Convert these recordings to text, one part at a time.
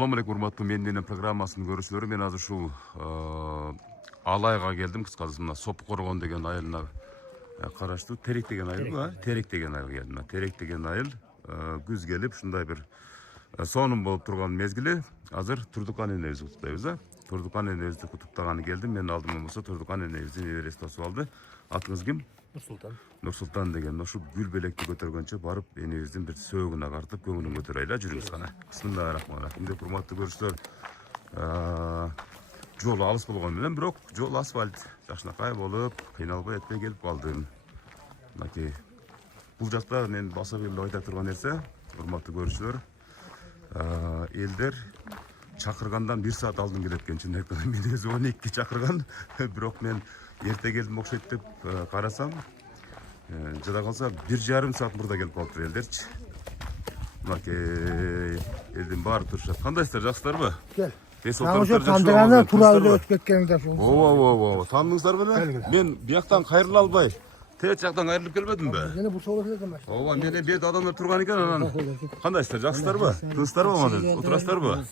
Assalamu alaikum урматтуу менденен программасынын көрүүчүлөрү. Мен азыр ушул Алайга келдим. Кыскасы мына Сопкоргон деген айылына караштуу Терек деген айыл, Терек деген айылга келдим. Терек деген айыл күз келип ушундай бир сонун болуп турган мезгили. Азыр Турдукан энебизди куттуктайбыз. Турдукан энебизди куттуктаганы келдим. Мен алдыман болсо Турдукан энебиздин небереси тосуп алды. Атыңыз ким? Нурсултан. Нурсултан деген ошол гүл белекти көтөргөнчө барып энебиздин бир сөөгүн агартып көңүлүн көтөрөйлү. Жүрүңүз кана. Бисмиллахиррахманиррахим. Деп урматтуу көрүүчүлөр, жол алыс болгон менен бирок жол асфальт жакшынакай болуп, кыйналбай этпей келип калдым. Мынакей бул жакта мен баса беле айта турган нерсе, урматтуу көрүүчүлөр, элдер чакыргандан 1 саат алдын келет экен. Чын айтканда мен өзү 12 чакырган, бирок мен эрте келдим окшойт деп карасам, жада калса 1,5 саат мурда келип калыптыр элдерчи. Мынакей элдин баары турушат. Кандайсыздар, жакшысыздарбы? Кел. Бесоттар тандырганда тура өзү өтүп кеткениңдер ошо. Ооба. Таандыңыздар беле? Мен бияктан кайрыла албай, тет жактан кайрылып келбедимби? Жана бул сооло экен машина. Ооба, мен бет адамдар турган экен анан. Кандайсыздар, жакшысыздарбы? Тынчсыздарбы аман? Отурасыздарбы?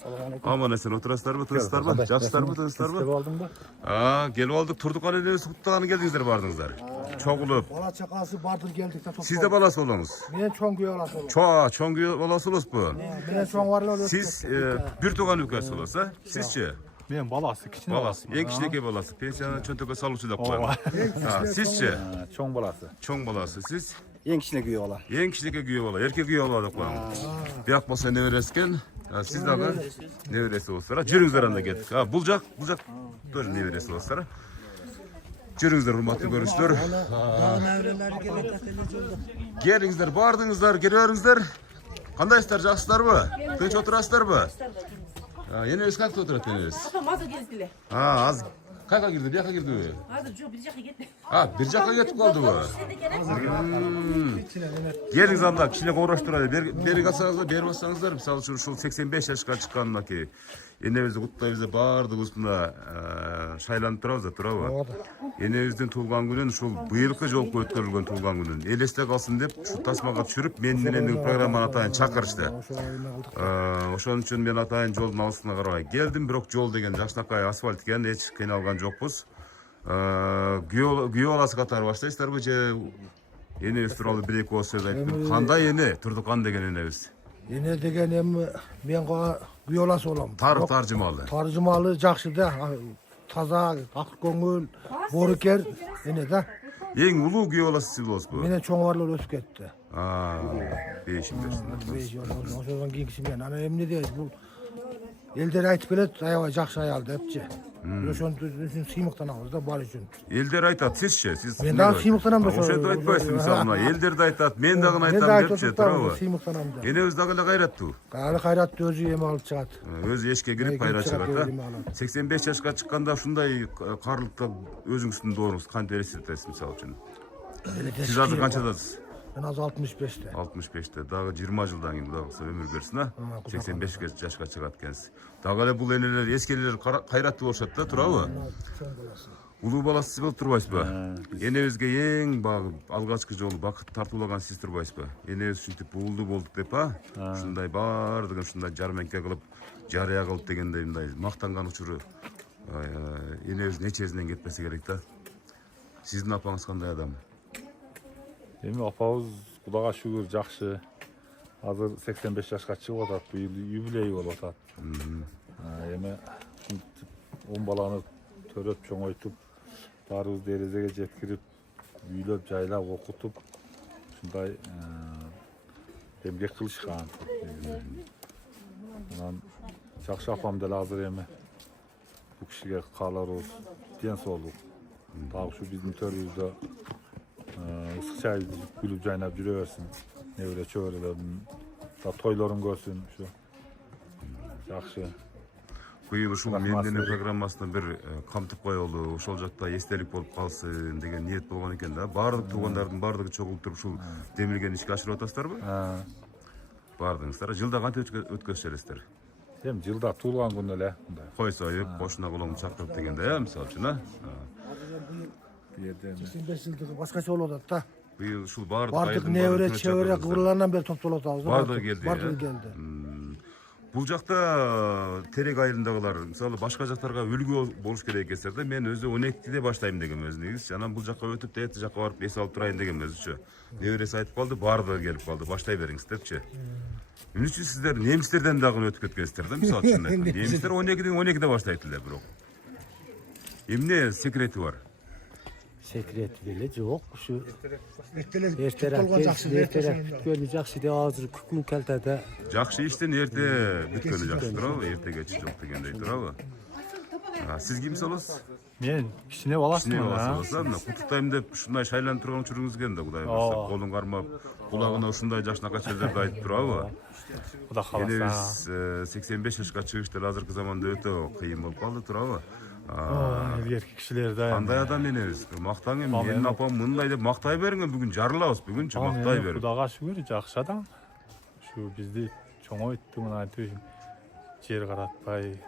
Аман эсен отурасыздарбы? Тынчсыздарбы? Жакшысыздарбы? Тынчсыздарбы? Келип алдыңбы? Келип алдык. Турдукан энебизди куттуктаганы келдиңиздер, бардыңыздар. Чогулуп. Бала чакасы бардыр келдик да. Сиз да баласы болоңуз. Мен чоң күйөө баласы болом. Чоң күйөө баласы болосузбу? Мен чоң барлар өтүп. Сиз бир тууган үкөсү болосуз, Сизчи? Мен баласы, кичине Баласы, эң кичинекей баласы. Пенсияны чөнтөккө салуучу деп коем. Сизчи? чоң баласы. Чоң баласы. Сиз? Эң кичине күйөө бала. Эң кичинекей күйөө бала, эркек күйөө бала деп коем. Бияк болсо небереси экен. Сиз дагы небереси болсуңар. Жүрүңүздөр анда кеттик. Бул жак тоже небереси болсуңар. Жүрүңүздөр, урматтуу көрүүчүлөр. Келиңиздер, бардыңыздар, келе бериңиздер. Кандайсыздар, жакшысыздарбы? Тынч отурасыздарбы? Энебиз кайда отурат энебиз? Апам азыр келдиле. Аз кайга кирди? Бияка кирдиби? Азыр жок, бир жака кетти. Бир жака кетип калдыбы? Келиңиз анда кичине кооруштурайлы. Бери калсаңыздар, бери бассаңыздар, мисалы үчүн ушул 85 жашка чыккан мынакей энебизди куттуктайбыз деп баардыгыбыз мына шайланып турабыз, туурабы? Энебиздин туулган күнүн, ушул быйылкы жолку өткөрүлгөн туулган күнүн элесте калсын деп ушул тасмага түшүрүп, менин программаны атайын чакырышты. Ошон үчүн мен атайын жолдун алысына карабай келдим, бирок жол деген жакшынакай асфальт экен, эч кыйналган жокпуз. Күйөө баласы катары баштайсыздарбы же энебиз тууралуу бир-эки ооз сөз айтып? Кандай эне? Турдукан деген энебиз. Эне деген эми мен күйөө баласы болом. Таржымалы. Таржымалы жакшы да. Таза, ак көңүл, боорукер эне да. Эң улуу күйөө баласы сиз болосузбу? Менен чоң барлар өтүп кетти. Бейшим берсин. Ошондон кийинкиси мен. Анан эмне дейт бул элдер айтып келет, аябай жакшы аял депчи. Ошондон үчүн сыймыктанабыз да бар үчүн. Элдер айтат, сизчи? Сиз Мен дагы сыймыктанам да ошо. Ошентип айтпайсыз, мисалы мына элдер да айтат, мен дагы айтам депчи, туурабы? Сыймыктанам да. Энебиз дагы эле кайраттуу. Кайратты өзү эми алып чыгат. Өзү эшикке кирип кайра чыгат да. 85 жашка чыкканда ушундай карлыкта өзүңүздүн дооруңуз кантип элестетесиз, мисалы үчүн? Сиз азыр канчадасыз? Мен азыр 65те. 65те. Дагы 20 жылдан кийин Кудай кылса өмүр берсин, 85 жашка чыгат экенсиз. Дагы эле бул энелер, эскелер кайраттуу болушат да, туурабы? Чоң баласы. Улуу баласы сиз болуп турбайсызбы? Энебизге эң алгачкы жолу бакыт тартуулаган сиз турбайсызбы? Энебиз ушинтип уулдуу болдук деп, ушундай баардыгын ушундай жармеңке кылып, жарыя кылып дегендей мындай мактанган учуру энебиздин эчесинен кетпесе керек да. Сиздин апаңыз кандай адам? Эми апабыз Кудайга шүгүр жакшы. Азыр 85 жашка чыгып атат, быйыл юбилей болуп атат. Эми 10 баланы төрөп чоңойтуп, баарыбыз дерезеге жеткирип, үйлөп, жайлап, окутуп, ушундай эмгек кылышкан. Анан жакшы апам деле азыр эми бул кишиге кааларыбыз ден соолук. Дагы ушу биздин төрүбүздө ысык чай күлүп жайнап жүрө берсин. Небере чөбөрөлөрдүн да тойлорун көрсүн, ушу жакшы. Быйыл ушул менденин программасына бир камтып коелу, ошол жакта эстелик болуп калсын деген ниет болгон экен да. Баардык туугандардын баардыгы чогулуп туруп ушул демилгени ишке ашырып атасыздарбы? Бардыңыздар. Жылда кантип өткөзүп элестер? Эми жылда туулган күнү эле мындай. Кой союп, кошуна колоңду чакырып дегенде, мисалы үчүн, Бу жерде 85 жылдыгы башкача болуп атат да. быйыл ушул баардык Бардык небере чебере кыбырлардан бери топтолуп атабыз да. Бардыгы келди. Бардыгы келди. Бул жакта терек айылындагылар мисалы башка жактарга үлгү болуш керек экенсиздер да. Мен өзү 12-де баштайм дегем өзү негизи. Анан бул жакка өтүп эртең жакка барып эс алып турайын дегем өзүчө. Небереси айтып калды, баардыгы келип калды. Баштай бериңиз депчи. Эмне үчүн сиздер немистерден дагы өтүп кеткенсиздер да, мисалы үчүн айтканда. Немистер 12-де баштайт эле бирок. Эмне секрети бар? Секрети деле жок. Ушу Эртелек эртерээк болгон жакшы. бүткөнү жакшы деп азыр күн келтеде. Жакшы иштен эрте бүткөнү жакшы туурабы? Эртегечи жок дегендей туурабы? Сиз ким болосуз? Мен кичине баласымын. Мына куттуктайм деп ушундай шайланып турган учуруңуз келген да, Кудай буйрса. Колун кармап, кулагына ушундай жакшынакай сөздөрдү айтып турабы? Кудай кааласа. Энебиз 85 жашка чыгыш деле азыркы заманда өтө кыйын болуп калды турабы? Эркек кишилерде. Кандай адам энебиз? Мактаң эми, менин апам мындай деп мактай бериңер, бүгүн жарылабыз, бүгүнчү мактай берип. Кудайга шүгүр, жакшы адам. Ушу бизди чоңойтты, мына жер каратпай,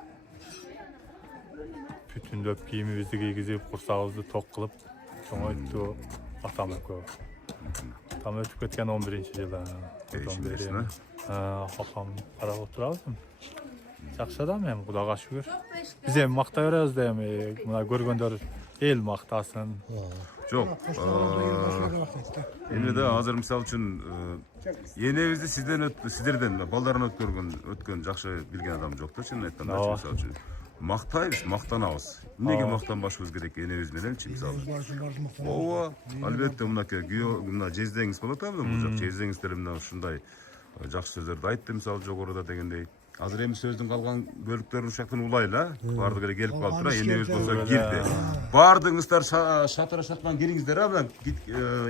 бүтүндөп кийимибизди кийгизип, курсагыбызды ток кылып чоңойтты атам экөө. Атам өтүп кеткен 11-жылы. Апам карап отурабыз. Жакшы адам эми, Кудайга шүгүр. Биз эми мактай беребиз да эми, мына көргөндөр эл мактасын. Жок. Эми да азыр мисалы үчүн энебизди сиздерден балдарынан өткөн жакшы билген адам жок да, чынын айтканда, мисалы үчүн. Мактайбыз, мактанабыз. Эмнеге мактанбашыбыз керек энебиз мененчи мисалы? Ооба, албетте мынакей мына жездеңиз болот а, бул жак жездеңиз деле мына ушундай жакшы сөздөрдү айтты мисалы жогоруда дегендей. Азыр эми сөздүн калган бөлүктөрүн ушактан улайлы, баардыгы эле келип калып тура, энебиз болсо кирди. Баардыгыңыздар шатыра шаткан кириңиздер а,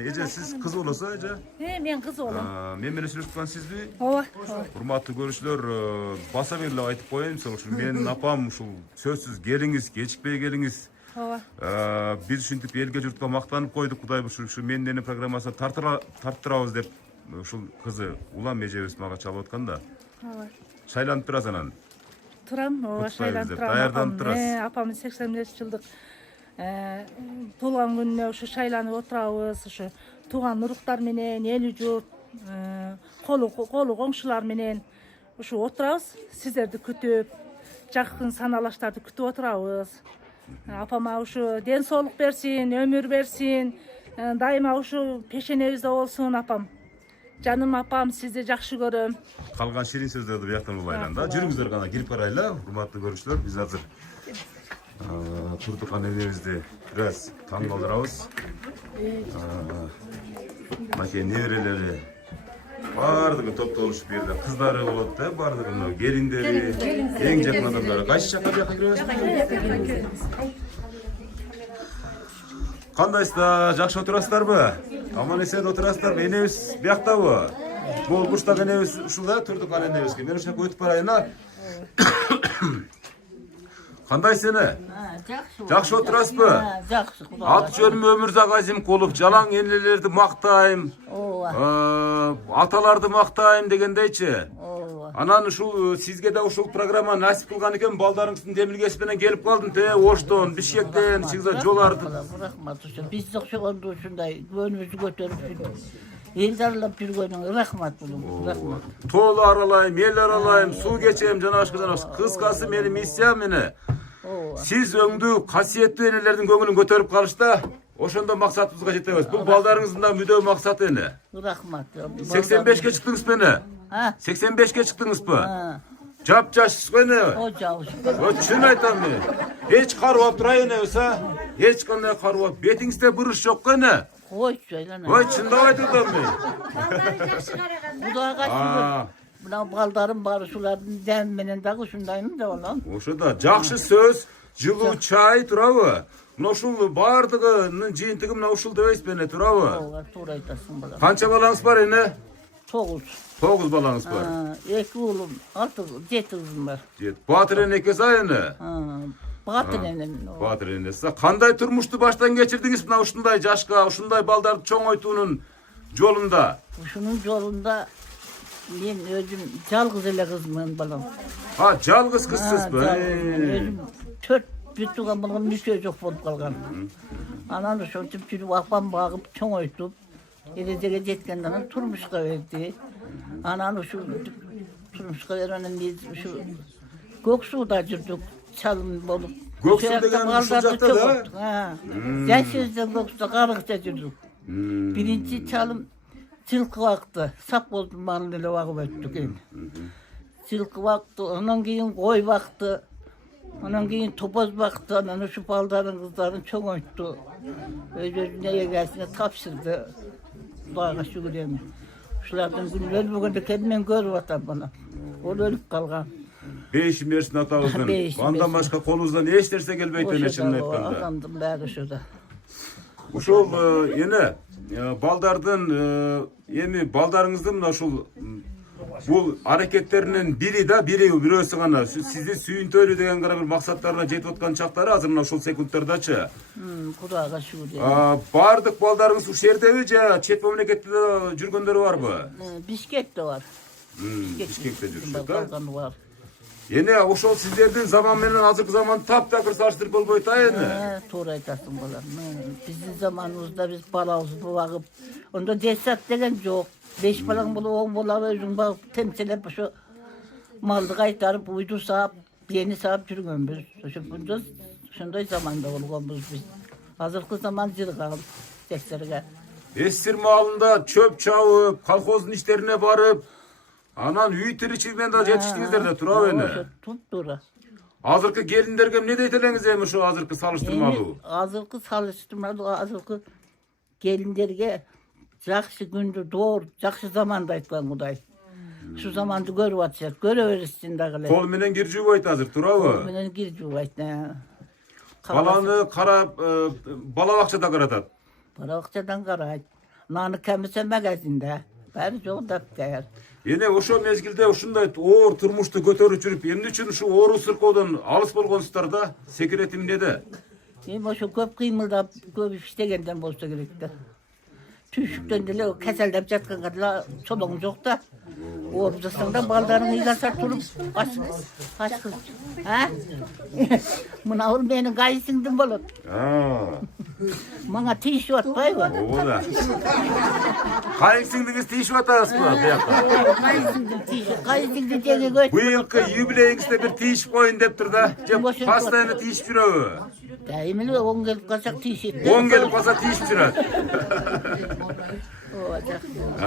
эже сиз кыз болосуз эже? Мен кыз болом. Мен менен сүйлөшүп аткан сизби? Ооба. Урматтуу көрүүчүлөр, баса беле айтып коеюн, мисалы ушул менин апам ушул сөзсүз келиңиз, кечикпей келиңиз. Ооба. Биз ушинтип элге журтка мактанып койдук, Кудай ушу мендени программасына тарттырабыз деп ушул кызы улам эжебиз мага чалып атканда. Ооба. Шайланып турасыз анан. Турам, ооба, шайланып турам. Даярданып турасыз. Апамдын 85 жылдык туулган күнүнө ушу шайланып отурабыз, ушу тууган уруктар менен, эли журт, колу коңшулар менен ушу отурабыз. Сиздерди күтүп, жакын саналаштарды күтүп отурабыз. Апама ушу ден соолук берсин, өмүр берсин, дайыма ушу пешенебизде болсун апам. Жаным апам, сизди жакшы көрөм. Калган ширин сөздөрдү бияктан улайлан да. Жүрүңүздөр гана кирип барайлы, урматтуу көрүүчүлөр. Биз азыр Турдукан энебизди бир аз таң калтырабыз. Мынакей неберелери баардыгы топтолушуп бу жерде кыздары болот да, баардыгы мына келиндери, эң жакын адамдары. Кайсы жакка бияка киребиз? Кандайсыздар, жакшы отурасыздарбы? Аман эсен отурасыздарбы? Энебиз бияктабы? Бул бурчтагы энебиз ушул да, Турдукан энебизге. Мен ошол жака өтүп барайын а. Кандайсыз эне? Жакшы отурасызбы? Жакшы, Кудай. Аты жөнүм Өмүрзак Азимкулов, жалаң энелерди мактайм. Аталарды мактайм дегендейчи. Анан ушул сизге да ушул программа насип кылган экен, балдарыңыздын демилгеси менен келип калдым те, Оштон, Бишкектен, сизге жоларды. Рахмат ушул. Биз окшогондо ушундай көңүлүбүздү көтөрүп эл аралап жүргөнүңө рахмат булум. Рахмат. Тоолу аралайм, эл аралайм, суу кечем, жана башка. Кыскасы менин миссиям эмне? Сиз өңдүү касиеттүү энелердин көңүлүн көтөрүп калышта, ошондо максатыбызга жетебиз. Бул балдарыңыздын да мүдөө максаты эне. Рахмат. 85ке чыктыңызбы эне? 85ке чыктыңызбы? Жап-жашсыз го эне? О, жабыш. Чын айтам мен. Эч карып турай энебиз, а? Эч кандай карып. Бетиңизде буруш жок го эне? Койчу айлана. Ой, чындап айтып атам мен. Кудайга шүгүр. Мына балдарым бар, ушулардын дәм менен дагы ушундаймын да болом. Ошода жакшы сөз, жылуу чай турабы? Мына ушул баардыгынын жыйынтыгы мына ушул дебейсизби эне, турабы? Ооба, туура айтасың балам. Канча балаңыз бар эне? 9. 9 балаңыз бар. 2 уулум, 7 кызым бар. Батыр энекеси эне? Батыр энем. Батыр энеси. Кандай турмушту баштан кечирдиңиз мына ушундай жашка, ушундай балдарды чоңойтуунун жолунда? Ушунун жолунда мен өзүм жалгыз эле кызмын балам. Жалгыз кызсызбы? Өзүм 4 бүт тууган болгон мүчө жок болуп калган. Анан ошентип жүрүп апам багып чоңойтуп, эрежеге жеткенде анан турмушка берди. Анан ушул turmuşqa veren biz şu Göksu'da жүрдük çalım bolup. Göksu Şu degen yakta şu baldarda jakta çok da? oldu, ha. Yaşözden Göksu'da Karıkça жүрдük. Birinci çalım Çılkı vakti. Sap oldu malıyla vakıp öttük endi. Çılkı vakti, ondan keyin koy vakti. Ondan keyin topoz vakti. Ondan şu baldarın kızların çok oyttu. Öz-özüne yegesine tapşırdı. Dağa şükür endi. Şulardan günler bugün de kendime görüp atam bana. O ölüp kalgan. Beyişim versin atağızdan. Beyişim Ondan versin. başka kolunuzdan ne isterse gelbeyten eşinle Oşada o etkanda. adamdım bari şurada. Uşul yine baldardan yeni baldarыңыздın mı uşul bu hareketlerinin biri birösü gana sizi sүйүнтөлүү деген gara bir maksatlarına жетip atkан çaktары azır mına uşul sekundlardачы. Kurağa şükür endi. Бардык балдарыңыз ушул жердеби же чет мамлекетте жүргөндөрү барбы? Bişkek'te var. Бишкекте жүрүшөт, да? Balkanı var. Эне ошол сиздердин заман менен азыркы заман таптакыр салыштырып болбойт а эне. To'g'ri aytasың bolam. Bizni zamonimizda biz balamizni bag'ib, unda desat degan yo'q. 5 balang bo'lib, 10 bola o'zing bag'ib, temsilab shu malni qaytarib, uydu sap, yeni sap yurganmiz. Bunda shunday zamonda bo'lganmiz biz. Hozirgi zamon jirg'al tekserga. Эсир маалында чөп чабып, колхоздун иштерине барып, анан үй тиричилигинен да жетиштиңиздер да турабы эне. Туп-тура. Азыркы келиндерге эмне дейт элеңиз эми ошо азыркы салыштырмалуу? Hazırkı salıştırmalı, hazırkı gelinlerge жақсы күндү doğru, жақсы zamanda aytқан Құдай. Şu zamanды көрүп атышат, көрөберсин дагы. Кол менен кир жуубайт азыр, турабы? Менен кир жуубайт. Баланы карап, бала бакчада каратат. Бара акчадан карайт. Наны кемисе магазинде. Баары жок дапкаяр. Эне ошо мезгилде ушундай оор турмушту көтөрүп жүрүп, эмне үчүн ушу оору сыркоодон алыс болгонсуздар да? Секретим неде? Эми ошо көп кыймылдап, көп иштегенден болсо керек да. Түйшүктөн деле кеселдеп жатканга деле чолоң жок да. Ооруп жатсаң да балдарың ыйласа туруп аш кыз. А? Мына ул менин кайсыңдын болот. Мага тийишип атпайбы? Ооба да. Кайсыңдыгыз тийишип атасызбы буякка? Кайсыңды теге көт. Быйылкы юбилейиңизде бир тийишип коюн деп тур да. Же постоянно тийишип жүрөбү? Дайым эле оң келип калсак тийишет. Оң келип калса тийишип жүрөт.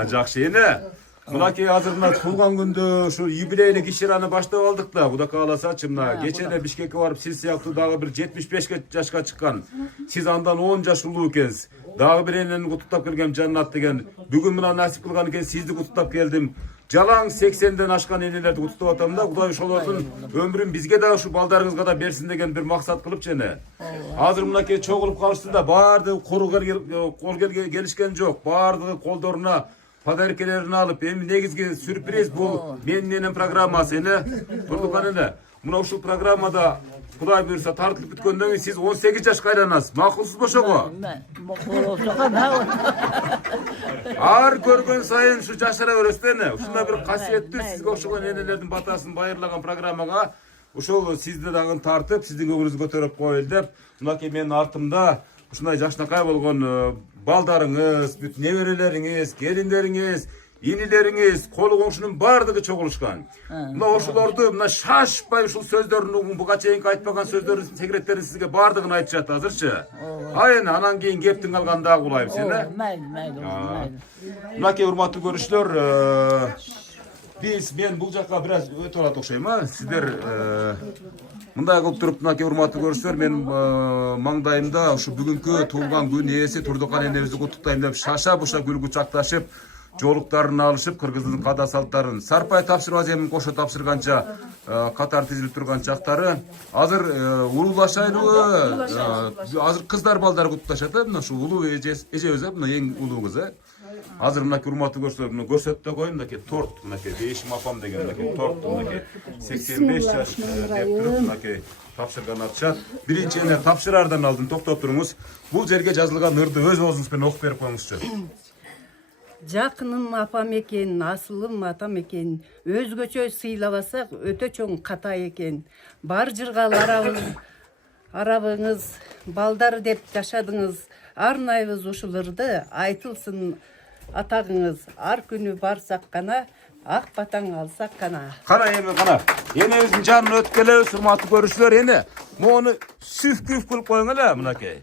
Жакшы эне. Мынакей азыр мына туулган күндө ушу юбилейлик иш-чараны баштап алдык да. Кудай кааласачы мына кече эле Бишкекке барып сиз сыяктуу дагы бир 75 жашка чыккан. Сиз андан 10 жаш улуу экенсиз. Дагы бир энени куттуктап келгем Жаннат деген. Бүгүн мына насип кылган экен сизди куттуктап келдим. Жалаң 80ден ашкан энелерди куттуктап атам да. Кудай ошолордун өмүрүн бизге да ушу балдарыңызга да берсин деген бир максат кылып жene. Азыр мынакей чогулуп калышты да баардыгы кол келишкен жок. Баардыгы колдоруна подаркелерин алып, эми негизги сюрприз бул менин программасы эне. Турдукан эне. Мына ушул программада Кудай буйрса тартылып бүткөндөн кийин сиз 18 жашка айланасыз. Макулсузбу ошого? Ар көргөн сайын ушу жашара бересиз эне. Ушундай бир касиеттүү сизге окшогон энелердин батасын байырлаган программага ошол сизди дагы тартып, сиздин көңүлүңүздү көтөрүп коелу деп, мынакей менин артымда ушундай жашынакай болгон балдарыңыз, бүт неберелериңиз, келиндериңиз, инилериңиз, колу коңшунун баардыгы чогулушкан. Мына ошолорду мына шашпай ушул сөздөрүн буга чейинки айтпаган сөздөрдүн секреттерин сизге баардыгын айтышат азырчы. Эне анан кийин кептин калганда кулайбыз эне. Майли. Мынакей урматтуу көрүүчүлөр, мен бул жакка бир аз өтүп алат окшойм, сиздер мындай кылып туруп, мынакей урматтуу көрүүчүлөр, мен маңдайымда ушу бүгүнкү туулган күн ээси Турдукан энебизди куттуктайм деп шаша буша гүл кучакташып, жолуктарын алышып, кыргыздын када салттарын сарпай тапшырбас эмин кошо тапшырганча катар тизилип турган чактары азыр улуулашайлыбы? Азыр кыздар балдар куттукташат, мына ушу улуу эжебиз, мына эң улуу кыз. Азыр мынакей урматтуу көрүүчүлөр, мына көрсөтүп коеюн, мынакей торт, мынакей Бейишим апам деген мынакей торт, мынакей 85 жаш деп туруп, мынакей тапшырган атышат. Биринчи эне тапшыраардан алдын токтоп туруңуз. Бул жерге жазылган ырды өз оозуңуз менен окуп берип коюңузчу. Жакыным апам экен, асылым атам экен, өзгөчө сыйлабасак өтө чоң ката экен. Бар жыргал арабыңыз, балдар деп жашадыңыз, арнайбыз ушуларды, айтылсын атагыңыз. Ар күнү барсак гана Ак батаң алсак кана. Qara endi qara. Enebizning janini o'tib kelamiz, hurmatli ko'rishlar. Endi buni süf-küf qilib qo'yinglar, bunaki.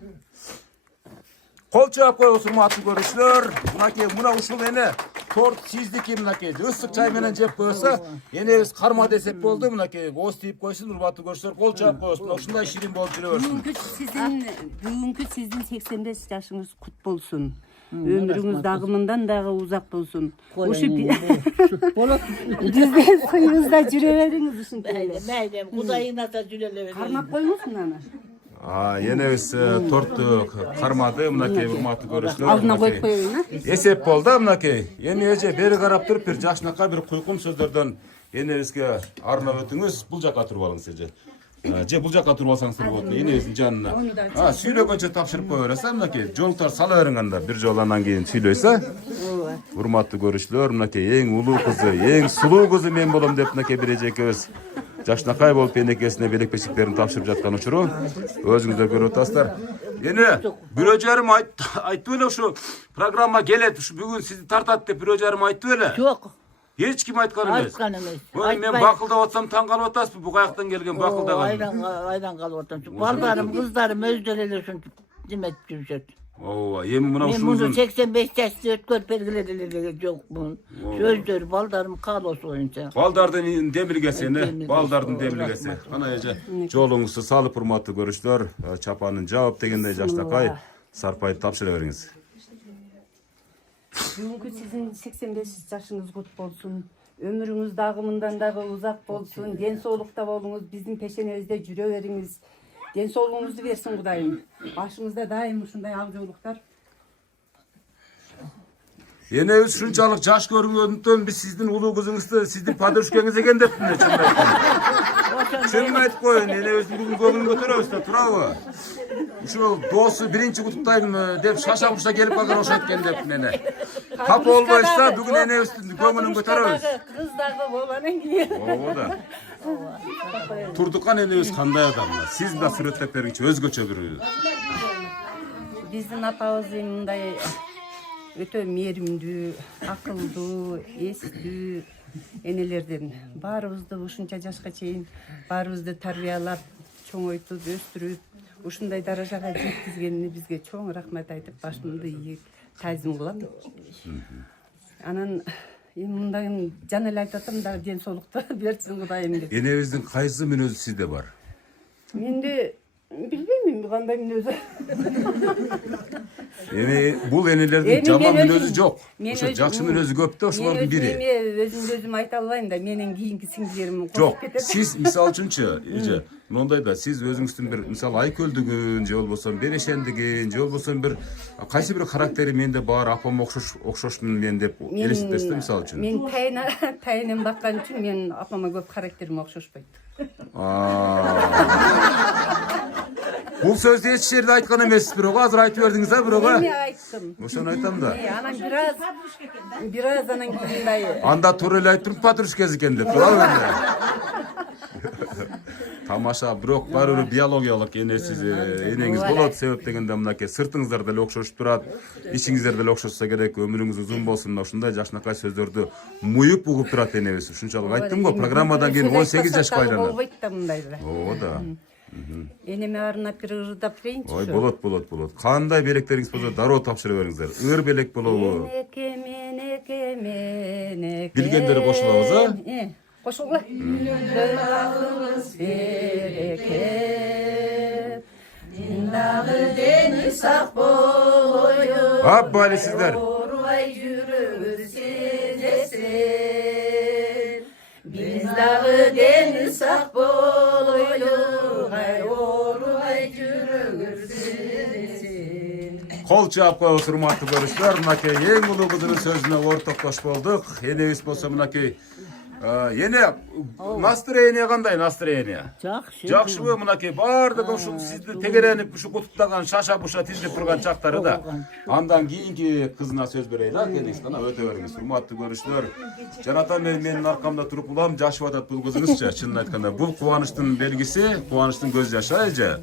Qo'l chap qo'ying, hurmatli ko'rishlar. Bunaki, buna ushul endi tort sizdiki bunaki. Issiq choy bilan jeb qo'ysa, enebiz qarma desek bo'ldi, bunaki. O'z tiyib qo'ysin, hurmatli ko'rishlar. Qo'l chap qo'ysin. Shunday shirin bo'lib yuraversin. Бүгүнкү сиздин 85 жашыңыз кут болсун. Ömrüңүз дагымындан дагы узак болсун. Ушу биздин сыйыбызда жүрө бериңиз ушинтип. Мейли, Кудайыңна да жүреле берейин. Кармап коймусун аны. Enebіз тортты қармады, мұнакей ұрматы көрішілер. Алдына қойып қойын, Есеп болды, мұнакей. Ене же бері қарап тұрып, бір жақшынаққа бір құйқым сөздерден енебізге арнап өтіңіз, бұл жаққа тұрып алыңыз же. Же бұл жаққа тұрып алсаңыз тұрып өтін, енебіздің жанына. Сөйлегенше тапшырып қойыраса, мұнакей, жолықтар сала өріңганда, бір жоланан кейін сөйлейсе. Ұрматы көрішілер, мұнакей, ең ұлы қызы, ең сұлу қызы мен болам деп, мұнакей береже көз. Жашнакай болып енекесіне белек бешіктерін тапшырып жатқан ұшыру. Өзіңіздер көріп отырсыздар. Ені, бюро жарым айтты өлі ұшы программа келеді. Бүгін сізді тартады деп бюро жарым айтты өлі. Жоқ. Еш кім айтқан емес. Айтқан емес. Мен бақылдап отсам таң қалып отырсыз, бұл қаяқтан келген бақылдаған. Айдан қалып отырсыз. Балдарым, қыздарым өздері еле үшін деметіп жүрседі. Еми мына Мен мұны 85 жасты өткөр белгілерілері жоқ мұн. Сөздер, балдарым қал осы ойынша. Балдардың демілгесені, балдардың демілгесі. Қана еже, жолыңызды салып ұрматты көріштер, чапанын жауап дегендей Жашнакай, сарпайды тапшыра беріңіз. Бүгүнкү сиздин 85 жашыңыз кут болсун. Ömrüңүз дагымындан дагы узак болсун. Ден соолукта болуңуз, биздин пешенебизде жүрө бериңиз. Ден соолугуңузду берсин Кудайым. Башыңызда дайым ушундай ак жоолуктар. Enebіз шунчалық жаш көрүнгөндөн біз сіздің улуу кызыңызды, сіздің подружкаңыз екен деп Шынын айтып қойын, enebizдің бүгін көңілін көтереміз да, турабы? Ушул досы биринчи куттуктайм деп шаша-муша келип калган окшойт экен деп мени. Кап болбойса бүгүн enebizдің көңүлүн көтеребиз. Кыз дагы болгондон кийин. Ооба да. Турдукан enebиз кандай адам? Сиз да сүрөттөп бериңчи, өзгөчө бир. Биздин апабыз мындай өтө мээримдүү, акылдуу, эстүү энелерден. Баарыбызды ушунча жашка чейин баарыбызды тарбиялап, чоңойтуп, өстүрүп, ушундай даражага жеткизгенине бизге чоң рахмат айтып, башымды ийип таазим кылам. Анан мындай жана эле айтып атам да ден соолукту берсин Кудайым деп. Enebizдің кайсы мүнөзү сизде бар? Менде билбейм кандай мүнөзү. Эми бул энелердин жаман мүнөзү жок. Ошо жакшы мүнөзү көп да, ошолордун бири. Мен өзүм айта албайм да, менен кийинки сиңдилерим Жок, сиз мисалы үчүнчү, мындай да сиз өзүңүздүн бир мисалы айкөлдүгүн, же болбосо берешендигин, же болбосо бир кайсы бир характери менде бар, апам окшоштун мен деп элестетесиз да мисалы үчүн. Мен тайынын баккан үчүн мен апама көп характерим окшошпойт. Бул сөздү эч жерде айткан эмессиз, бирок азыр айтып бердиңиз а бирок. Мен айттым. Ошону айтам да. Анан бираз анан кийин мындай. Анда туура эле айтып подружкасы экен деп туурабы энди? Тамаша, бирок баары бир биологиялык энеңиз болот, себеп дегенде мынакей сыртыңыздар деле окшошуп турат, ичиңиздер деле окшошсо керек, өмүрүңүз узун болсун, ушундай Жашнакай сөздөрдү муюп угуп турат энебиз. Ушунчалык айттым го, программадан кийин 18 жашка айланат. Болбойт да мындай эле. Ооба да. Энеме арнап бир ырдап берейинчи. Ой, болот. Кандай белектериңиз болсо дароо тапшыра бериңиздер. Ыр белек болобу? Менеке. Билгендери кошулабыз, а? Кошулгула. Дагыбыз береке. Дагы дени сак болою. Аппали сиздер. Оорубай жүрөбүз сезесен. Биз дагы дени сак болою. Оорубай жүрөбүз сезесен. Кол чаап коебуз, урматтуу көрүүчүлөр. Мынакей эң улуу кызынын сөзүнө ортоктош болдук. Энебиз болсо мынакей эне настроение кандай настроение? Жакшы. Жакшыбы мынакей баардыгы ушул сизди тегеренип ушу кутуктаган шаша-буша тизилип турган чактары да. Андан кийинки кызына сөз берейин, а келиңиз, кана өтө бериңиз. Урматтуу көрүүчүлөр, жанатан менин аркамда туруп улам жашып атат бул кызыңызчы. Чынын айтканда бул кубанычтын белгиси, кубанычтын көз жашы эже.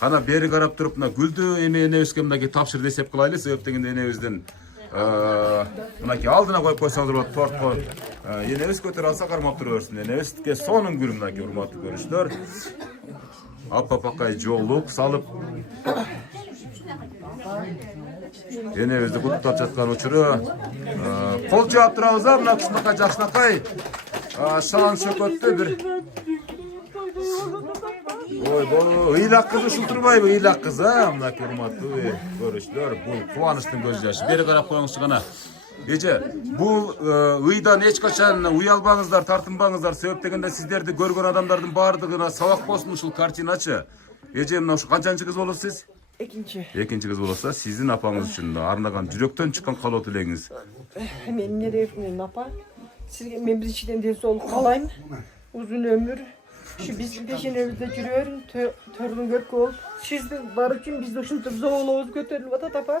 Кана бери карап туруп мына гүлдү эми энебизге мынакей тапшыр десеп кылайлы, себеп дегенде энебиздин Mınaki aldına koyup koysanız болады tortko. Enebis kötür alsa karmap duruyorsun. Enebisке sonun günü mınaki hurmatlı görüşler. Apapakay jollup salıp enebizdi kutup жатқан учуру кол жаап турабыз а мына кичинакай жакшынакай шаан шөкөттө бир ойбой ыйлак кыз ушул турбайбы ыйлак кыз а мынакей урматтуу көрүүчүлөр бул кубанычтын көз жашы бери карап коюңузчу гана эже бул ыйдан эч качан уялбаңыздар тартынбаңыздар себеп дегенде сиздерди көргөн адамдардын баардыгына сабак болсун ушул картиначы эже мына ушу канчанчы кыз болосуз сиз экинчи кыз болсо сиздин апаңыз үчүн арнаган жүрөктөн чыккан каалоо тилегиңиз Мен неревмен апа, сизге мен биринчиден ден соолук каалайм. Узун өмүр. Ушу биздин пешенебизде жүрөрүң, төрүң көркө болуп. Сиздин бар үчүн бизди ушинтип зоолообуз көтөрүлүп атат апа.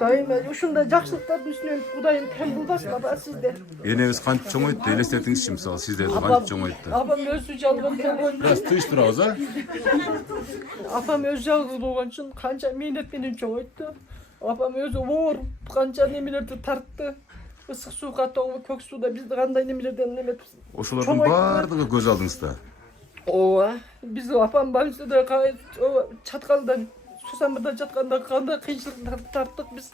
Дайыма ушундай жакшылыктардын үстүнөн Кудайым кем кылбасын апа сизде. энебиз кантип чоңойтtu элестетиңизчи мисалы сиздерди кантип чоңойтtu Апам өзү жалгыз болгон. бир аз тыныч турабыз а Апам өзү жалгыз болгон үчүн канча мээнет менен чоңойтtu. Апам өзү ооруп канча немелерди тартты. Ысык суукка тоңуп көк сууда бизди кандай немелерден неметип. ошолордун баардыгы көз алдыңызда Ооба, биз апам больницада чаткалда Сусамбырда жатканда кандай кыйынчылыктарды тарттык биз.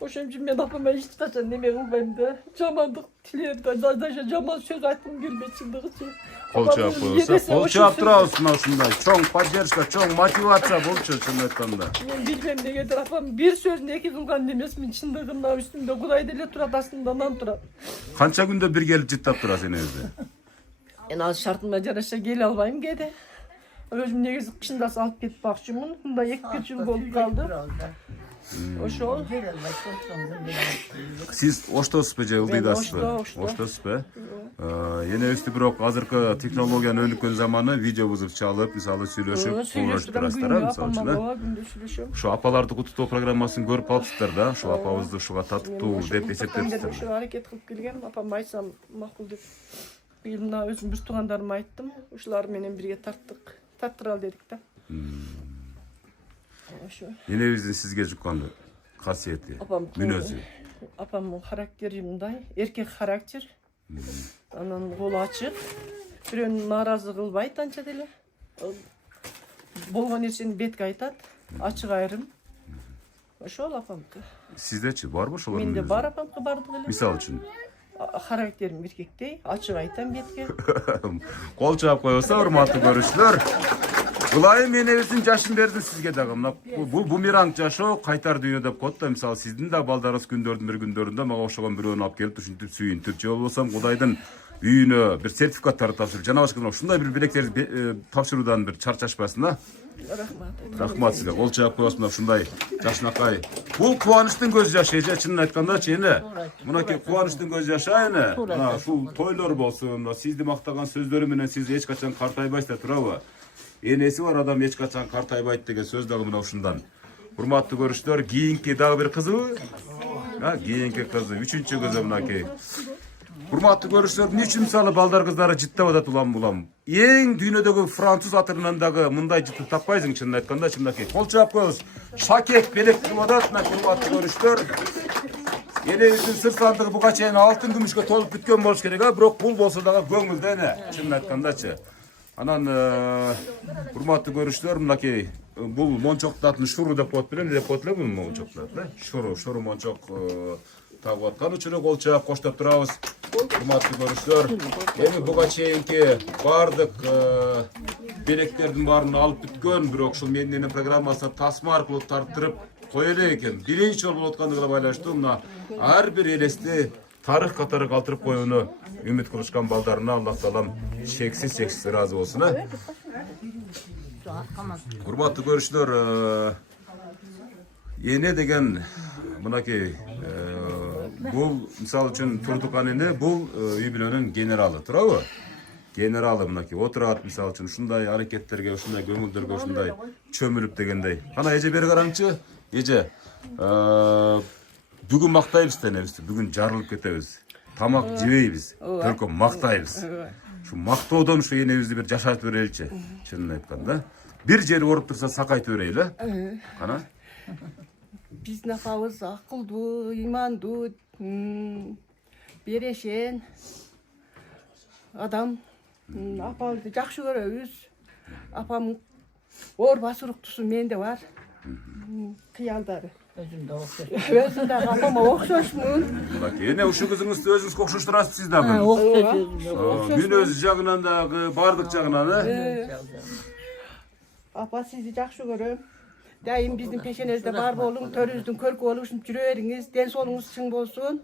Ошон үчүн мен апама эч качан неме кылбайм да. Жамандык тилейм да, даже жаман сөз айткым келбейт чындыгычы. кол чаап коебуз кол чаап турабыз мына ушундай чоң поддержка чоң мотивация болчу чынын айтканда Мен билбейм негедир апам бир сөзүн эки кылган эмесмин чындыгында үстүмдө Кудай деле турат, астымдан турат. канча күндө бир келип жыттап турасыз энебизди Мен ал шартыма жараша келе албайм кээде. Өзүм негизи кышындасы алып кетип бакчымын. Мындай 2 жыл болуп калды. Ошол. сиз оштосузбу же ылдыйдасызбы оштосузбу энебизди бирок азыркы технологиянын өнүккөн заманы видео бузуп чалып мисалы сүйлөшүп куулашып турасыздар а мисалы үчүн ошо апаларды куттуктоо программасын көрүп калыпсыздар да ошо апабызды ушуга татыктуу деп эсептепсиздер Ошо аракет кылып келгем, апам айтсам макул деп. Быйыл мына өзүм бир туугандарыма айттым. Ушулар менен бирге тарттыралы дедик да. Ошо. энебиздин сизге жуккан касиети мүнөзү Апамдын характери мындай, эркек характер. Анан колу ачык. Бирөөнү нааразы кылбайт анча деле. Болгон нерсени бетке айтат, ачык айрым. Ошол апамдыкы. сиздечи барбы ошолор Менде бар апамдыкы бардыгы эле. мисалы үчүн Характерим эркектей, ачык айтам бетке. кол чаап коебузда урматтуу көрүүчүлөр Булайым энебиздин жашын бердим сизге дагы. Мына бул бумеранг жашоо кайтар дүйнө деп коет да. Мисалы сиздин да балдарыңыз күндөрдүн бир күндөрүндө мага окшогон бирөөнү алып келип ушинтип сүйүнтүп же болбосо Кудайдын үйүнө бир сертификаттарды тапшырып жана башка ушундай бир билектерди тапшыруудан бир чарчашпасын а. Рахмат сизге. Кол чаап коебуз мына ушундай жашынакай. Бул кубанычтын көз жашы эже чынын айткандачы эне. Мынакей кубанычтын көз жашы эне. Мына ушул тойлор болсун, сизди мактаган сөздөрү менен сиз эч качан картайбайсыздар турабы? Энеси бар адам эч качан картайбайт деген сөз дагы мына ушундан. Урматтуу көрүүчүлөр, кийинки дагы бир кызыбы? Кийинки кызы, 3-чү кызы мынакей. Урматтуу көрүүчүлөр, эмне үчүн мисалы балдар кыздары жыттап атат улам? Эң дүйнөдөгү француз атырынан дагы мындай жыттып таппайсың чынын айтканда мынакей. Кол чаап коебуз. Шакек белек кылып атат мынакей урматтуу көрүүчүлөр. Элебиздин сыр сандыгы буга чейин алтын күмүшкө толуп бүткөн болуш керек, бирок бул болсо дагы көңүлдө эне, чынын айткандачы. Анан урматтуу көрүүчүлөр, мынакей бул мончоктардын шуру деп коет белем, деп коет эле бул мончоктарды, шуру мончок тагып аткан учуру кол чаап коштоп турабыз. Урматтуу көрүүчүлөр, эми буга чейинки бардык белектердин баарын алып бүткөн, бирок ушул менин программасына тасма аркылуу тарттырып кое элек экен. Биринчи жолу болуп аткандыгына байланыштуу мына ар бир элести тарых катары калтырып коюуну үмүт кылышкан балдарына Аллах таалам чексиз ыраазы болсун. Урматтуу көрүүчүлөр, эне деген мынакей бул мисалы үчүн Турдукан эне бул үй бүлөнүн генералы, туурабы? Генералы мынакей отурат мисалы үчүн ушундай аракеттерге, ушундай көңүлдөргө ушундай чөмүлүп дегендей. Кана эже бери караңчы. Эже, бүгүн мактайбыз энебизди, бүгүн жарылып кетебиз. Тамак жебейбиз, только мактайбыз. Ушу мактоодон ушу энебизди бир жашатып береличи, чынын айтканда. Бир жери ооруп турса сакайтып берейли. Кана. биздин апабыз акылдуу, ыймандуу, берешен адам. Апамызды жакшы көрөбүз. Апам оор басыруктусу менде бар. Кыялдары. Özünde okşar. Өзүм дагы апама окшошмун. Эне ушул кызыңызды өзүңүз окшоштурасыз сиз дагы. Мен өз жагынан дагы бардык жагынан Апа сизди жакшы көрөм. Дайым биздин пешенебизде бар болуң, төрүбүздүн көркү болуп, ушинтип жүрө бериңиз. Ден соолугуңуз чың болсун.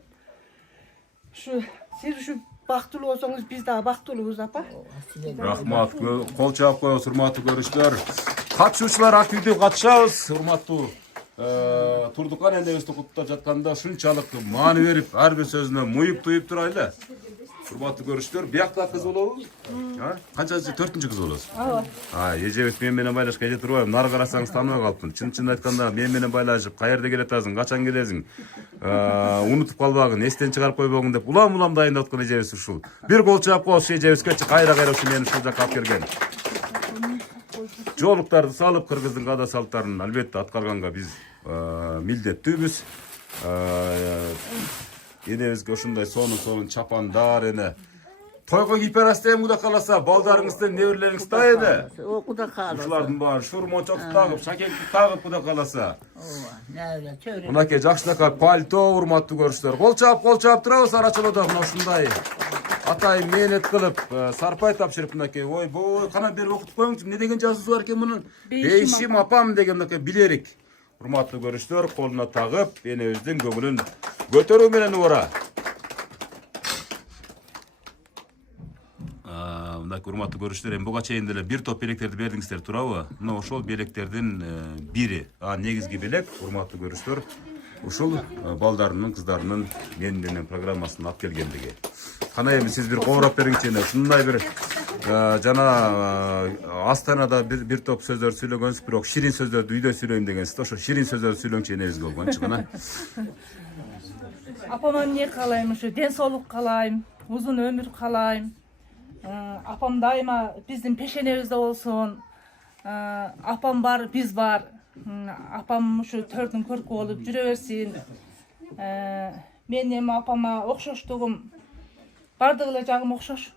Сиз ушу бактылуу болсоңуз биз дагы бактылуубуз, апа. Рахмат. Кол чаап коебуз, урматтуу көрүүчүлөр. Катышуучулар активдүү катышабыз, урматтуу. Турдукан энебизди куттап жатканда ушунчалык маани берип, ар бир сөзүнө муюп туюп турайлы. Урматтуу көрүүчүлөр, биякта кыз болобуз. Канчанчы 4-кыз болосуз? Эжебиз мен менен байлашып кете турбайбы? Нары карасаңыз тааныбай калыпмын. Чын айтканда мен менен байлашып, каерде келатасың, качан келесиң? Унутуп калбагын, эстен чыгарып койбогун деп улам дайындап аткан эжебиз ушул. Бир кол чаап коебуз эжебизге, кайра ушу мени ушул жакка алып келген. Жоолуктарды салып, кыргыздын каада салттарын албетте аткарганга биз милдеттүүбүз. Энебизге ушундай сонун чапандар эне. Тойго кийип берасыз эми кудай кааласа, балдарыңызды, неберелериңиз да эне. Кудай кааласа. Ушулардын баары шурмончокту тагып, шакекти тагып кудай кааласа. Нәүрә, чөйрө. Мынакей жакшынакай пальто, урматтуу көрүүчүлөр. Кол чаап турабыз арачылоодо мына ушундай. Атайын мээнет кылып, сарпай тапшырып мынакей. Ойбой, кана берип окутуп коюңчу. Эмне деген жазуусу бар экен мунун? Бейшим апам деген мынакей билерик. Урматтуу көрүүчүлөр, колуна тагып, энебиздин көңүлүн көтөрүү менен убара. Мынакей урматтуу көрүүчүлөр, эми буга чейин деле бир топ белектерди бердиңиздер, турабы? Мына ошол белектердин бири, негизги белек, урматтуу көрүүчүлөр, ушул балдарынын, кыздарынын мен менен программасын алып келгендиги. Кана эми сиз бир коңуроп бериңчи, ушундай бир жана Астанада бир топ сөздөр сүйлөгөнсүз, бирок ширин сөздөрдү үйдө сүйлөйм дегенсиз. Ошо ширин сөздөрдү сүйлөңчү энебизге болгончу кана. Апама эмне каалайм, ушу ден соолук каалайм, узун өмүр каалайм. Апам дайыма биздин пешенебизде болсун. Апам бар, биз бар. Апам ушу төрдүн көркү болуп жүрө берсин. Мен эми апама окшоштугум бардык эле жагым окшош.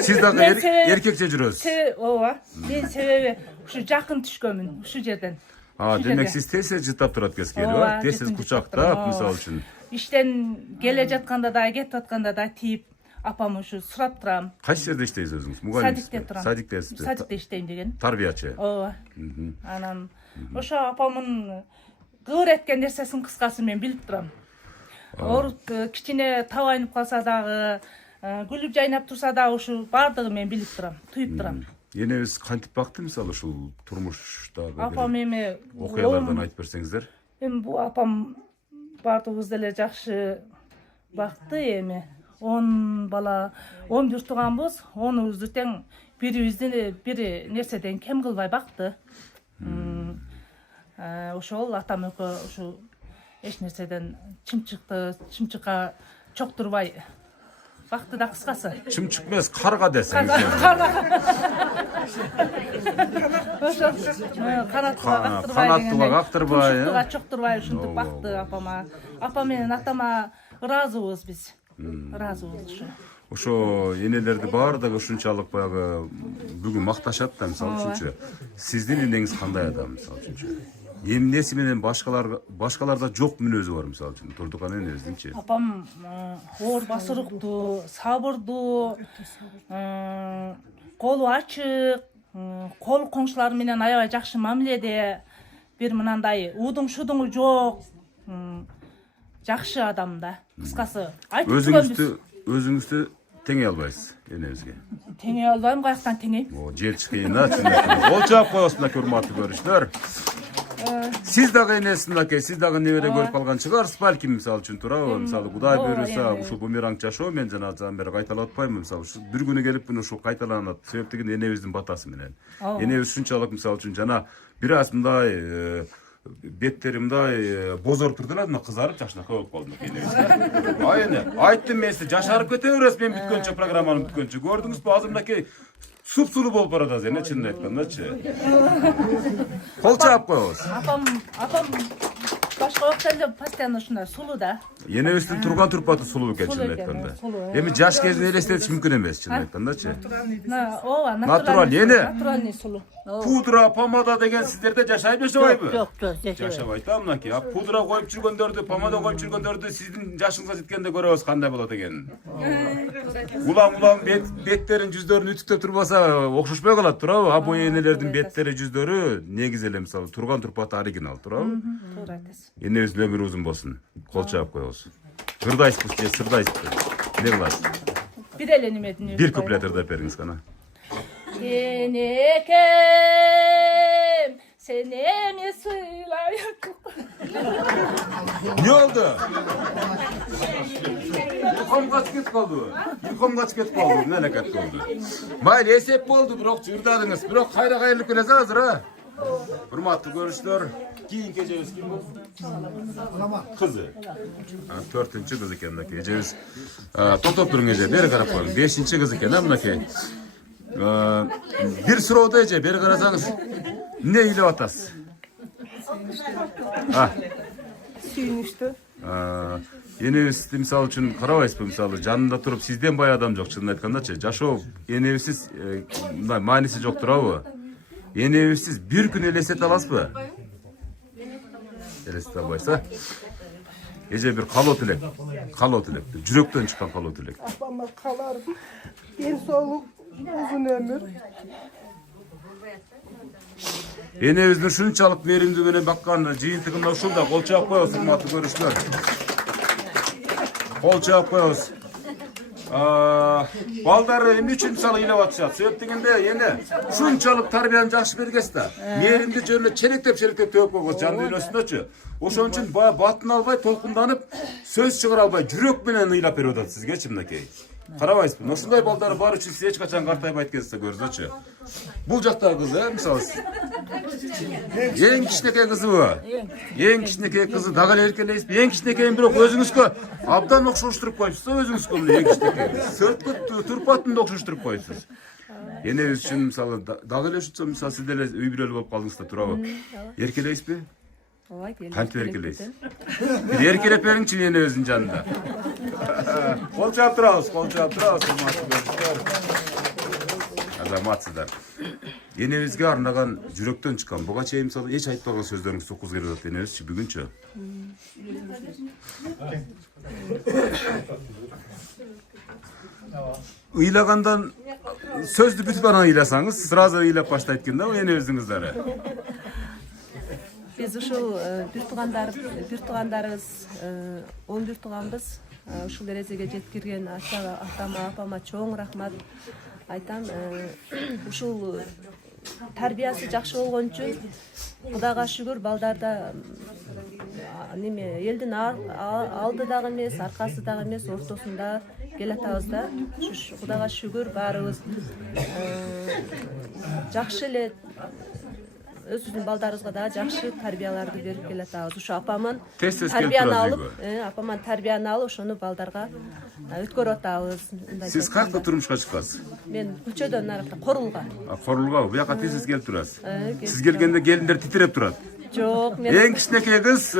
Сиз дагы эркекче жүрөсүз. Ооба. Мен себеби ушу жакын түшкөнмүн ушул жерден. Демек сиз тез жыттап турат экенсиз, тез кучактап, мисалы үчүн. Иштен келе жатканда да, кетип атканда да тип апам ушу сурап турам. Кайсы жерде иштейсиз өзүңүз? Садикте турам. Садиктесиз. Садикте иштейм деген. Тарбиячы. Ооба. Анан ошо апамдын кыбыр эткен нерсесин кыскасы мен билип турам. Ооруп кичине табайынып калса дагы, күлүп жайнап турса дагы ушу бардыгын мен билип турам, туюп турам. Энебиз кантип бакты, мисалы ушул турмуштагы апам эми окуялардан айтып берсеңиздер. Эми бул апам бардыгыбыз деле жакшы бакты эми. 10 бала, 11 туганбыз, 10убузду тең бирибизди бир нерседен кем кылбай бакты. Ошол атам экөө ушу эч нерседен чымчыкка чоктурбай бакты да кыскасы. Чымчык эмес, карга десеңиз. Ошо канаттыга кактырбай, чоктурбай ушинтип бакты апама. Апам менен атама ыраазыбыз биз. Ыраазыбыз ушу. Ошо энелерди баардыгы ушунчалык баягы бүгүн макташат да, мисалы үчүнчү. Сиздин энеңиз кандай адам, мисалы үчүнчү? Эмнеси менен башкаларда жок мүнөзү бар, мисалы үчүн? Турдукан энебиздинчи. Апам оор басыруктуу, сабырдуу, колу ачык, кол коңшулары менен аябай жакшы мамиледе, бир мынандай удуң шудуңу жок, жакшы адам да. Кыскасы, айтып көрбүз. Өзүңүздү теңей албайсыз энебизге. Теңей албайм, каяктан теңейм? Жел чыкыйын, Ол чаап коебуз, урматтуу көрүүчүлөр. Сиз дагы энесиз, сиз дагы небере көрүп калган чыгарсыз, балким, мисалы үчүн, туурабы? Мисалы Кудай буйруса, ушул бумеранг жашоо мен жана аздан бери кайталап атпайм, мисалы бир күнү келип ушул кайталанат. Себептиги энебиздин батасы менен. Энебиз ушунчалык, мисалы үчүн, жана бир аз мындай беттери мындай бозоруп турду эле, мына кызарып жакшынакай болуп калды. Айыны, айттым мен сизге, жашарып кете бересиз мен бүткөнчө, программаны бүткөнчө. Көрдүңүзбү, азыр мынакей Суп-сулуу болуп баратасыз эне чынын айткандачы. Кол чаап коебуз. Апам башка убакта эле постоянно ушундай сулуу да. Энебиздин турган турпаты сулуу экен чынын айтканда. Эми жаш кезин элестетиш мүмкүн эмес чынын айткандачы. Ооба, Натураль, эне? натуральный сулуу. Пудра, помада деген сиздерде жашайбы, жашабайбы? Жок, жок, Жашабайт да мынакей. А пудра коюп жүргөндөрдү, помада коюп жүргөндөрдү сиздин жашыңызга жеткенде көрөбүз кандай болот экенин. Улам беттерин, жүздөрүн үтүктөп турбаса окшошпой калат, туурабы? А бу энелердин беттери, жүздөрү негизи эле мисалы турган турпаты оригинал, туурабы? Туура айтасыз. Энебиздин өмүрү узун болсун. Кол чаап коебуз. Ырдайсызбы же сырдайсызбы? Эмне кыласыз? Бир эле неметин. Бир куплет ырдап бериңиз кана. Энекем, сен эме сыйлайық. Не oldu? Uykum kaç ketip kaldı. Uykum kaç ketip kaldı. Ne leket oldu? Mayli esep oldu. Bırak cırdadınız. Bırak hayra hayırlık öyle hazır ha. Hurmatlı görüşler. Giyin gecemiz kim bu? Kızı. Ha, 4. kız iken de gecemiz. Top durun gece. Beri karap koyun. 5. kız iken de bunaki. Bir sıra oda gece. Beri karasanız. Ne ile atas? Ha. Сүйүнүштү. Энебиз мисалы үчүн карабайсызбы, мисалы жанында туруп сизден бай адам жок, чынын айткандачы. Жашоо энебизсиз мындай мааниси жок турабы? Энебизсиз бир күн элестете аласызбы? Элестете албайсыз, эже бир каалоо тилек, жүрөктөн чыккан каалоо тилек. Апама калар. Ден соолук, узун өмүр. Энебиздин ушунчалык мээримдүү менен баккан жыйынтыгында ушунда кол чаап коебуз, урматтуу көрүүчүлөр. Кол чаап коебуз. Балдары эмне үчүн мисалы ыйлап атышат? Себеп дегенде эне ушунчалык тарбияны жакшы бергенсиз да. Мээримди жөн эле челектеп төөп койгуз жан дүйнөсүндөчү. Ошон үчүн баягы батын албай, толкунданып, сөз чыгара албай, жүрөк менен ыйлап берип атат сизгечи мынакей. Карабайсызбы? Ушундай балдары бар үчүн сиз эч качан картайбайт экенсиз көрсөчү. Бул жактагы кыз, мисалы. Эң кичинекей кызыбы? Эң кичинекей кызы дагы эле эркелейсизби? Эң кичинекейин бирок өзүңүзгө абдан окшоштуруп коюпсуз, өзүңүзгө эң кичинекей. Сырткы турпатын да окшоштуруп коюпсуз. Энебиз үчүн мисалы дагы эле ушунча мисалы сиз деле үй бүлөлүү болуп калдыңыз да, туурабы? Эркелейсизби? Кантип эркелейсиз? Бир эркелеп бериңчи энебиздин жанында. Кол чаап турабыз, урматтуу көрүүчүлөр. Азаматсыздар. Энебизге арнаган жүрөктөн чыккан буга чейин мисалы эч айтпаган сөздөрүңүз соккуз келип атат энебизчи бүгүнчү. Ыйлагандан сөздү бүтүп анан ыйласаңыз, сразу ыйлап баштайт экен да энебиздин кыздары. Biz ушул бир туугандарыбыз 11 тууганбыз. Ушул эрежеге жеткирген атама, апама чоң рахмат айтам. Ушул тарбиясы жакшы болгон үчүн Кудайга шүгүр балдарда неме элдин алдыдагы эмес, аркасыдагы эмес, ортосунда келатабыз да. Кудайга шүгүр баарыбыз жакшы эле өзүбүздүн балдарыбызга да жакшы тарбияларды берип келатабыз. Ушу апамын тарбияны алып, ошону балдарга өткөрүп атабыз. Сиз каякта турмушка чыккансыз? Мен көчөдөн наракта Корулга. Корулга, буяка тез келип турасыз. Сиз келгенде келиндер титиреп турат. Жок, мен Эң кичинекей кыз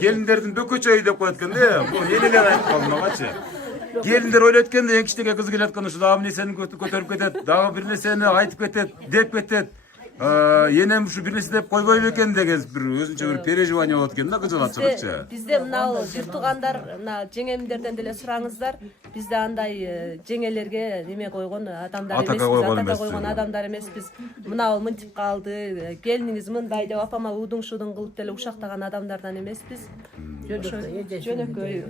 келиндердин бөкөчөйү деп коет экен да. Бул элелер айтып калды магачы. Келиндер ойлойт экен эң кичинекей кыз келет экен, ушу дагы нерсени көтөрүп кетет, дагы бир нерсени айтып кетет, деп кетет. Енем ушу бир нерсе деп койбойбу экен деген бир өзүнчө бир переживание болот экен да кыжылат чыгычы. Бизде мына бир туугандар, мына жеңемдерден деле сураңыздар. Бизде андай жеңелерге неме койгон адамдар эмес, атака койгон адамдар эмеспиз. Мына ал мынтип калды, келиниңиз мындай деп апама удуң-шудуң кылып деле ушактаган адамдардан эмеспиз. Жөнөкөй.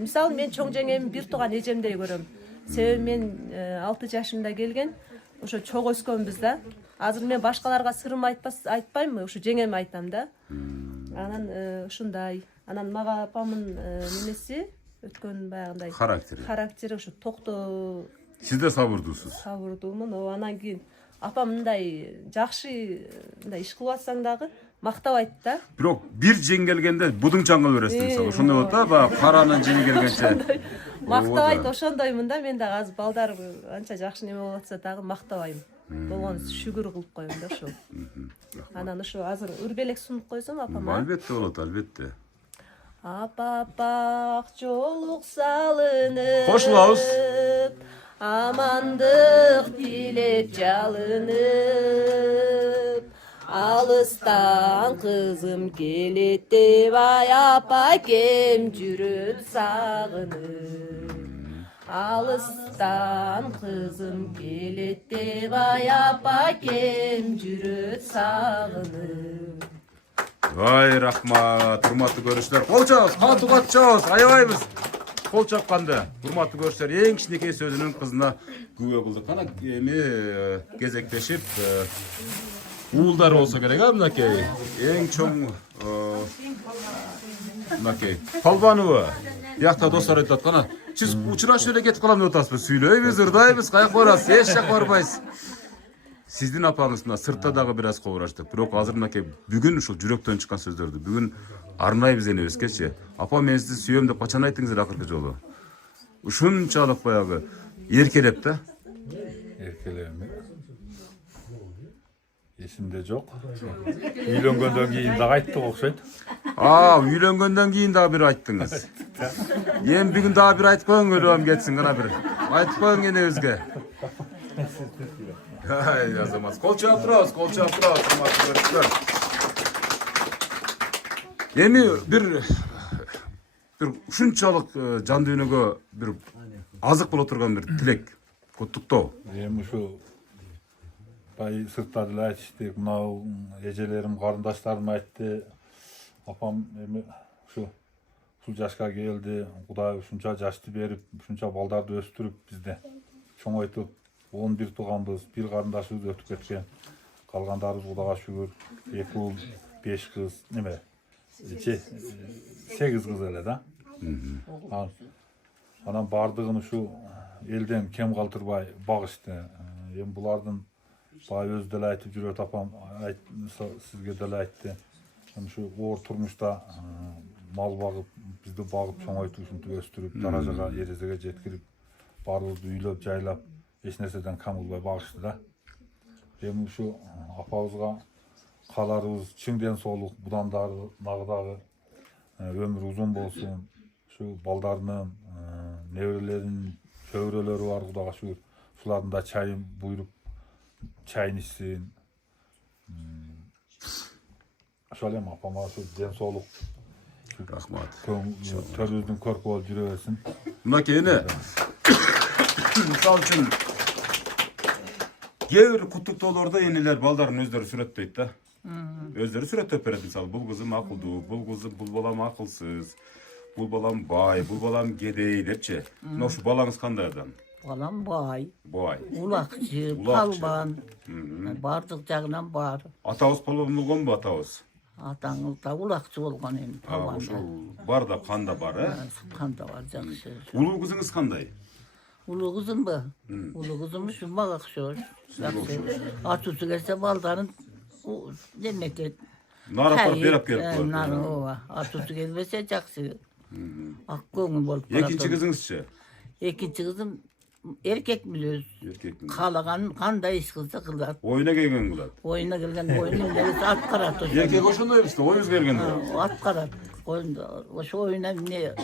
Мисалы мен чоң жеңем бир тууган эжемдей көрөм. Себеби мен 6 жашымда келген, ошо чогуу өскөнбүз да. Азыр мен башкаларга сырым айтпайм, ушу жеңеме айтам да. Анан ушундай. Анан мага апамын немеси өткөн баягындай характери ушу токтоо. Сиз да сабырдуусуз. Сабырдуумун. Анан кийин апам мындай жакшы мындай иш кылып атсаң дагы мактабайт да. Бирок бир жең келгенде будуң чаңгыл бересиз мисалы. Ошондой болот да, баягы каранын жеңи келгенче. Мактабайт ошондоймун да, мен дагы азыр балдар анча жакшы неме болуп атса дагы мактабайм. болгон шүгүр кылып коем да ошол. Анан ошо азыр үрбелек сунуп койсом апама. Албетте болот, албетте. Апапак жолук салынып. Кошулабыз. Амандык тилеп жалынып. Алыстан кызым келет деп ай апакем жүрөт сагынып. Алыстан кызым келет деп ай апакем жүрөт сагынып. Ай, рахмат, урматтуу көрүүчүлөр. Кол чабыз, катуу чабыз, аябайбыз. Кол чапканды, урматтуу көрүүчүлөр, эң кичинекей сөзүнүн кызына күбө кылдык. Кана эми кезектешип уулдары болсо керек, мынакей. Эң чоң мынакей. Полбанова. Биякта достор айтат, кана сиз учурашып эле кетип калам деп атасызбы? Сүйлөйбүз, ырдайбыз, каяка барасыз? Эч жакка барбайсыз. Сиздин апаңыз мына сыртта дагы бир аз кобураштык. Бирок азыр мынакей бүгүн ушул жүрөктөн чыккан сөздөрдү бүгүн арнайы биз энебизгечи. Апа, мен сизди сүйөм деп качан айттыңыздар акыркы жолу? Ушунчалык баягы эркелеп да. Эркелеме. Эсимде жок. Үйлөнгөндөн кийин дагы айттык окшойт. Үйлөнгөндөн кийин дагы бир айттыңыз. Эми бүгүн дагы бир айтып коюң, өлөм кетсин гана бир. Айтып коюң энебизге. Ай, азамат. Кол чаап турабыз, көрүшүлөр. Эми бир ушунчалык жан дүйнөгө бир азык боло турган бир тилек, куттуктоо. Эми ушу бай сыртта деле айтыштык, мынау эжелерим, карындаштарым айтты. Апам эми ушул жашка келди, Кудай ушунча жашты берип, ушунча балдарды өстүрүп бизде чоңойтуп, 11 туганбыз, бир карындашыбыз өтүп кеткен. Калгандарыбыз Кудайга шүгүр, 2 уул, 5 кыз, 8 кыз эле да. Анан бардыгын ушу элден кем калтырбай багышты. Эми булардын бай өзү деле айтып жүрөт, апам сизге деле айтты. Ушу оор турмушта мал багып, бизди багып, чоңойтуп, ушинтип өстүрүп, даражага, эрезеге жеткирип, баарыбызды үйлөп, жайлап, эч нерседен кам кылбай багышты да. Эми ушу апабызга кааларыбыз чың ден соолук, будан дагы өмүр узун болсун. Ушу балдарынын, неберелеринин чөбүрөлөрү бар, Кудайга шүгүр. Ушулардын да чайын буйруп, чайын ичсин. Ошол эми апама ушу ден соолук. Рахмат. Төрүбүздүн көркү болуп жүрө берсин. Мынакей эне. Мисалы үчүн кээ бир куттуктоолордо энелер балдарын өздөрү сүрөттөйт да. Өздөрү сүрөттөп берет, мисалы, бул кызым акылдуу, бул балам акылсыз, бул балам бай, бул балам кедей депчи. Мына ушу балаңыз кандай адам? Балам бай, Бай. улакчы, палбан, бардык жагынан бар. Атабыз палбан болгонбу, атабыз? Атаңыз да улакчы болгон эми, палбан. Ошол бар да канда бар, Канда бар, жакшы. Улуу кызыңыз кандай? Улуу кызымбы? Улуу кызым ушу мага окшош. Атуусу келсе балдарын демекет. Нарапар берип келип коет. Ооба, атуусу келбесе жакшы. Ак көңүл болуп калат. Экинчи кызыңызчы? Экинчи кызым эркек билебиз. Каалаган кандай иш кылса кылат. Оюна келген кылат. Оюна келген оюнун нерси аткарат. Эркек ошондойбуз да, оюңуз келгенде. Аткарат. Ошо оюна эмне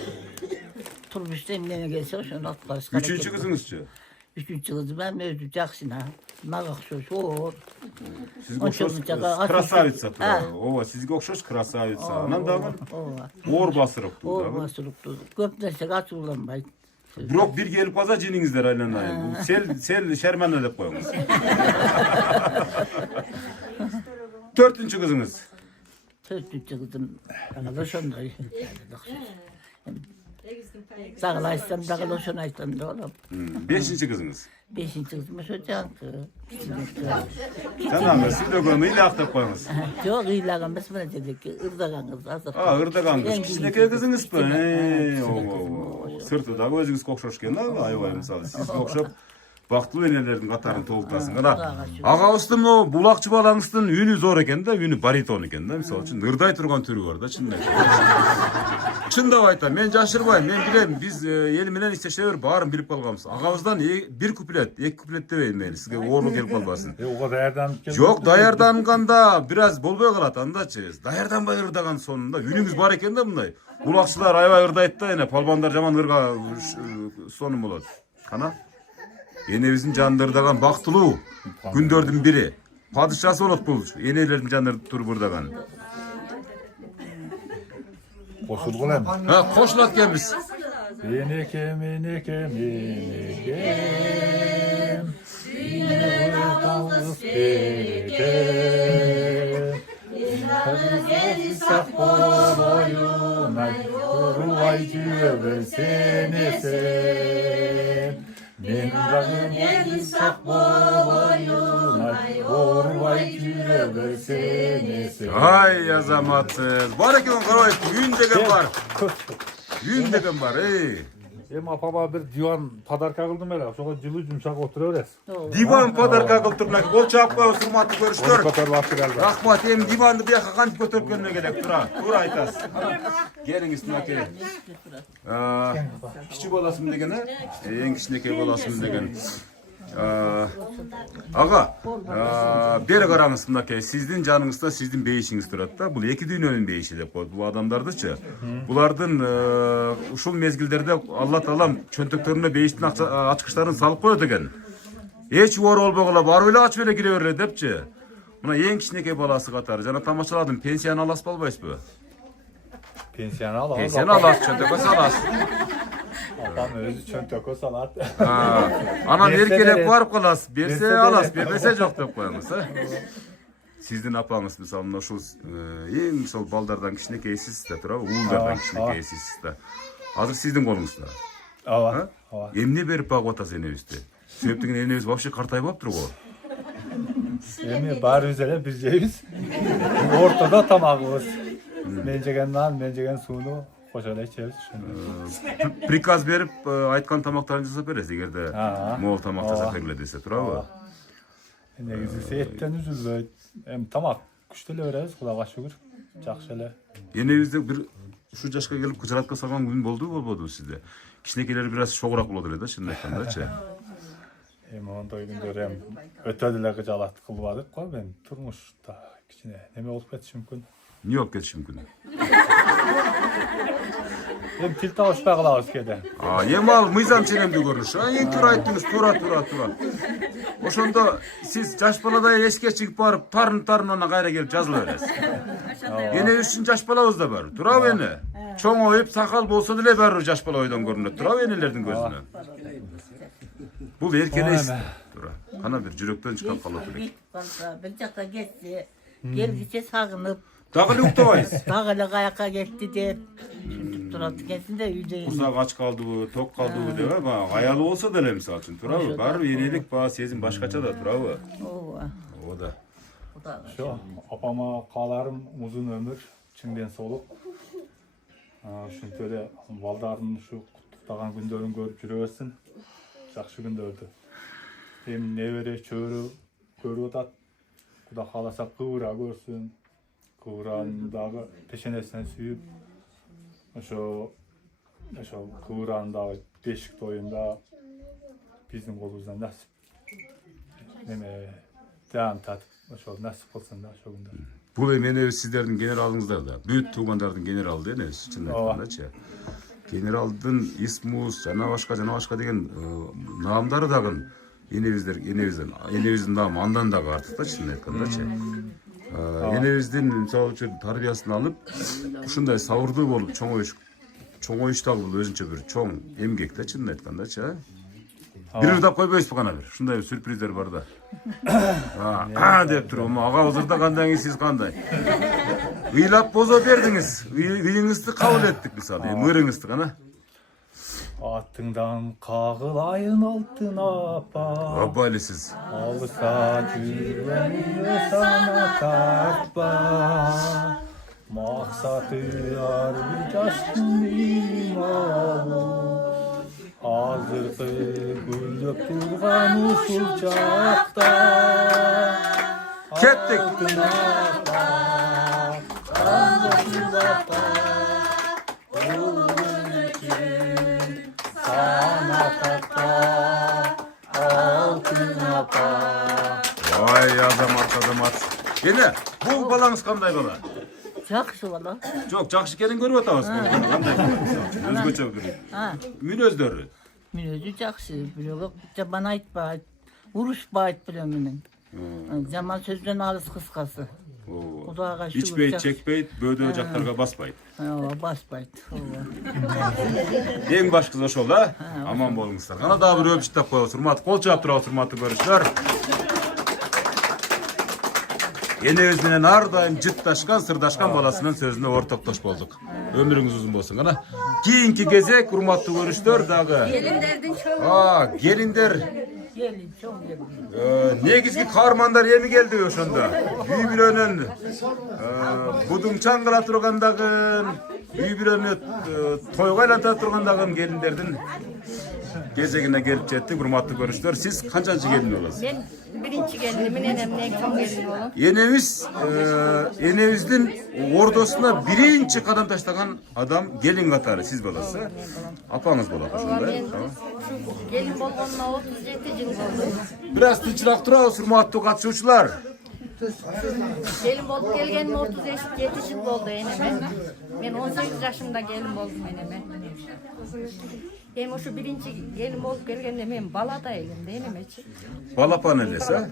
турмушта эмне келсе ошону аткарыш керек. Үчүнчү кызыңызчы? Үчүнчү кызым өзү жакшына. Мага окшош. Сизге окшош красавица тура. Ооба, сизге окшош красавица. Анан дагы оор басырыктуу оор дагы. басырыктуу. Көп нерсеге ачууланбайт. Бирок бир келип калса жеңиңиздер айланайын. Бул сел шермана деп коюңуз. Төртүнчү кызыңыз? Төртүнчү кызым дагы ошондой. Дагы айтсам дагы ошону айтсам да болот. Бешинчи кызыңыз? Бешинчи кызым ошо жанкы. Жанагы сүйлөгөн ыйлак деп коюңуз. Жок, ыйлак эмес, мына жердеки ырдаган кыз азыр. Ырдаган кыз. Кичинекей кызыңызбы? Ооба. Сырты дагы өзүңүзгө окшош экен да, аябай мисалы. Сизге окшоп Baktlı enelerin katarını toltasın. Ağabısının o bulakçı balаңыздın ünü zor eken de, ünü bariton eken de. Misal üçün ırday turgan türü var da, çınday. Çındap aytam, men jaşırbayım, men bilem, biz el menen işteşeber barın bilip kalgamız. Ağabızdan bir kuplet, iki kuplet debeyim men, sizge oğlu gelip kalbasın. O dayardanıp Yok, dayardanganda biraz bolbay kalat, andaçı. Dayardanbay ırdagan sonunda, ünüңүz бар eкен de bunday. Bulakçılar aybay ırdayt da, yine palbanдар жаман ырга sonum болады. Kana? Enebizin jandardagan baktılуу gündördün biri. Padişası olat bul. Enelerin jandarda tur burdagan. koşulgun hem. Ha, koşulat gelmiş. Menekem, menekem, menekem. Seni saf boyuna Kuruvay cüve seni sen. Men saf boyuna Kuruvay cüve seni sen. Ay azamatsız. Var eken karay, yün degen var. Yün degen var, ey. Hem apama bir divan padarka kıldım hele. Sonra cılı yumuşak oturuyoruz. Divan padarka kıltırnak. Bol çapka osurmatı görüştür. Onu kadar vakti geldi. Rahmat, hem divandı bir yaka kanıp götürüp kendine gerek. Tura aytas. Gelin üstüne gelin. Küçük olasım degene, en kişindeki olasım degen. Ağa, beri karanısındaki sizin canınızda sizin beyişiniz durat da. Bu iki dünyanın beyişi de koydu. Bu adamlardıçı. Bulardan uşul mezgillerde Allah Taalam çöntöklerine beyiştin açkışlarını salıp koydu degen. Hiç var olbağıla var öyle aç böyle gireverler depçi. Buna en kişindeki balası katar. Jana tamaşaladım. Pensiyan alas balbayız bu. Pensiyon al. Pensiyan alas, çöntök alas. Apam özü çöntök salat. Anan Berse erkelep de- var kolas, berse berse de- alas, bermese çok dep koyamız ha. Sizdin apağınız misal şu en misal baldardan kişine keysiz de tura, uğuldardan kişine keysiz de. Azır sizdin kolunuzda. Ava. Emni berip bak otas enebizde. Söptüğün enebiz vapşe kartay baptır o. Emi bari üzere bir ceviz. Ortada tamamımız. Mencegen nan, mencegen suyunu koşarak içeriz. Prikaz berip aytkan tamaklarını jasap beresiz egerde Ha. moğol tamak jasap berle dese tura bu. Ne güzelse etten üzüldü. Hem tamak güçlü öğreniz kulağa şükür. Çakşele. Enebizde bir şu yaşka gelip kıçalatka salgan gün boldu sizde. Kişinekileri biraz şoğurak buladı da şimdi ekrandaçı. Hem onda günde hem ötediler kıcalat kılmadık koy ben turmuşta içine. Neme olup ketiş mümkün. Niye yok geçişim günü? Hem tilta hoş bağlamış kede. Yemal mıyzam çenemde görünüş. En kür ayttınız tura. Oşonda siz jaş baladaya eşke çıkıp barıp tarın ona gayra gelip yazılı veresiz. Yine üçün jaş balabız da var. Tura beni. Çoğun oyup sakal bolsa dile verir jaş bala oydan görünür. Tura benilerden gözüne. Bu erkene ist. Tura. Kana bir cürekten çıkıp kalıp. Bir çakta geçti. Gelgisi sağınıp. Dağılı uktabayız. Dağılı kayaka geçti der. Çünkü duratı kesin de yüzeyim. Kusak aç kaldı bu, tok kaldı bu diye ama hayalı olsa da ne misal için tura bu. Var yenilik bağ sezin başkaça da tura bu. O da. Şu apama kalarım uzun ömür, çinden soluk. Şunu böyle baldarın şu kutluqtagan günlerini görüp yürüversin. Жақсы күндөрдү. Hem nevere çöğürü görüp otat. Kuda kalasa kıvıra görsün. Kıvırandağı peşenesinden suyup. Şu kıvırandağı beşik toyunda bizim kolumuzdan nasip. Devam tatıp. Nasip olsun da şu günde. Bu meni sizlerin generalınızlar da. Büyük tuğmanların general değil mi? Çınlaytındaçı. Generaldın ismus, cana başka degen namdары dagın. Enebizden namı andan dağı artık da çınlaytındaçı. Enebizden misal üçün tarbiyasını alıp, şunday savurduğu bolup, çoğun oyuştağı bulup, özünçe bir çoğun emgek de çınlaytındaçı. Bir da koybayız bu kana bir. Şunday bir sürprizler var da. Deyip durum. Ağa huzurda kandan siz kanday. Iylap bozo berdiniz. Iyinizdi kabul ettik misal. Mırınızdı kana. Atından kağılayın altın apa. Abba siz. Alsa cürveni sana tartma. Maksatı yar bir caşkın imalı. Azırkı gülüp durgan uşul çakta Kettik. Vay azamat. Yine bu balanız kanday bala? Жақсы бала. Çok жақсы екенін көріп отырмыз. Қандай? Өзгөчө бір. Мүнөздөрү. Мен өзі жақсы. Біреуге жаман айтпайды. Ұрыспайды біреуменен. Жаман сөзден алыс қысқасы. Құдайға шүкір. İçпейді, çekпейді, бөдө жақтарға баспайды. Баспайды. Ең башқысы ошол да. Аман болуңуздар. Қана да бір өпіш тап қоябыз. Урматтуу кол чаап турабыз, урматтуу көрүүчүлөр. Enemiz менен ар дайым жытташкан, сырдашкан баласынын сөзүнө ортоктош болдук. Өмүрүңүз узун болсун. Кана кийинки кезек урматтуу көрүүчүлөр дагы. Келиндердин чоң. Келиндер. Gelin, çok gelin. Негизги каармандар эми келди ошондо. Үй бүлөнүн будуң чаңгыла тургандагы, үй бүлөнү тойго айланта тургандагы келиндердин кезегине келип жеттик. Урматтуу көрүүчүлөр, сиз канчанчы келин болосуз? Мен birinci gelinim, enem en çok gelin oğlum. Enemizdin ordosuna birinci kadam taşlagan adam gelin katarı siz bolası. Apanız bolak ошондой. Ben şu gelin bolgonuna 37 yıl oldu. Biraz tinçilak turabыз, урматтуу катышуучулар. Gelin bolup gelgenim 37 yıl oldu eneme. Ben 18 yaşımda gelin oldum eneme. Hem şu birinci gelin bolup gelgende men bala da elimde enemeçi. Balapan elese.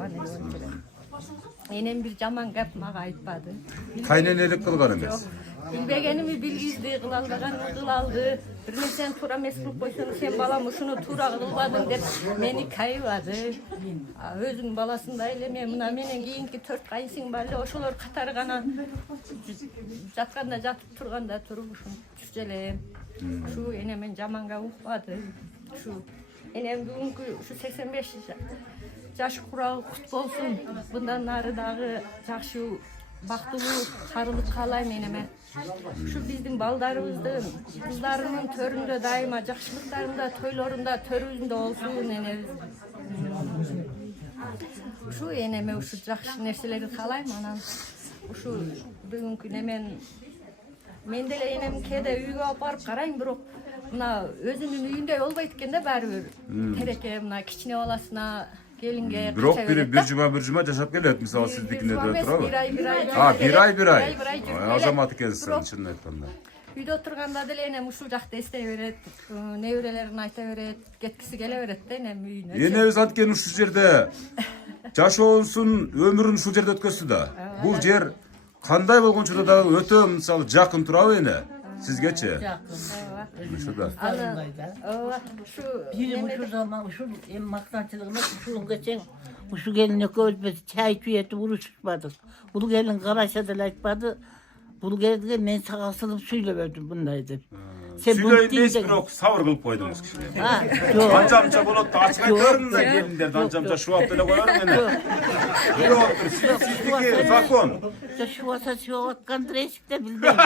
Enem bir jaman gap maga aytpady. Kaynenelik kılgan emes. Bilbegenimi bilgizdi, kılaldı. Bir sen tura mesluk koysun, sen balam şunu tura kılmadın dep meni kayıvadı. Özün balasında eyleme, mına menen keyinki 4 kayınsın balle, oşolor katarı gana jatkanda jatıp turganda turmuşum, cüceleyim. Şu enemen jamanga ukmadı. Şu enem bugünkü şu 85 yaş kurağı kutlu olsun. Bundan nары dagı jakşı baktılуу karılık kalayım eneme. Şu bizim baldarımыздın, kızlarının töründe daima jakşılıklarında, toylarında, törüzünde olsun enemiz. Şu eneme şu jakşı nerseleri kalayım anan. Şu bugünkü nemen mendele enem kede үйгө alıp barıp karayım bирок mına özünün үйүндө olbayт экен да bari bir. Tereke mına kichine balasına gelinge Бирок bir cuma жашап келет, мисалы сиздикине де турабы. Bir ay. Азамат экенсиң, чынын айтканда. Үйдө отурганда деле энем ушул жакта эстей берет, неберелерин айта берет, кеткиси келе берет да энем үйүнө. Энебиз анткени ушул жерде жашоосун, өмүрүн ушул жерде өткөздү да. Бул жер кандай болгончо да өтө мисалы жакын турабы эне сизгечи? Жакын. Şu Bizim şu zaman şu en maktançılığına şu geçen şu gelin eköz çay tüyeti vuruşmadık. Bu gelin karaşadılar aytmadı. Bu geldi men sagasılıp suyla verdim bundaydı. Süyleymeyiz bирок сабыр кылып койдуңуз кичине. Анчамча болот да ачык айтарым да келиндерди анчамча шубап деле коерум эне. Сиздики закон. Şu atkanda eşikte bildim.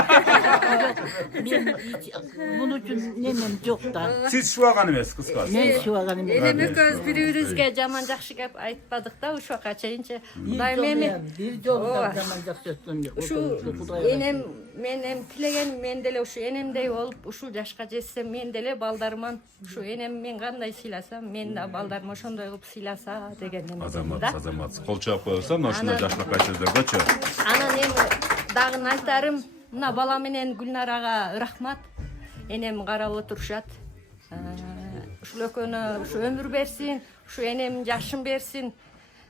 Bunun için nemem yok da. Siz şuagan emес, kıskası. Men şuagan emес. Enem ekөөбүз бири-бирибизге жаман жакшы кеп айтпадык да ушуга чейинчи. Кудай мени Bir yolda zaman jaksatın. şu enem menem tilegen men деле ушу энемдей болуп ушул жашка жетсем мен деле балдарыман ушу энем мен кандай сыйласам мен да балдарым ошондой кылып сыйласа деген эме да. Азамат. Кол чаап коерсам, ошондой жашнакай сөздөргөчү. Анан эми дагы айтарым, мына бала менен Гүлнарага рахмат. Энем карап отурушат. Ушул экөөнө ушу өмүр берсин, ушу энем жашын берсин.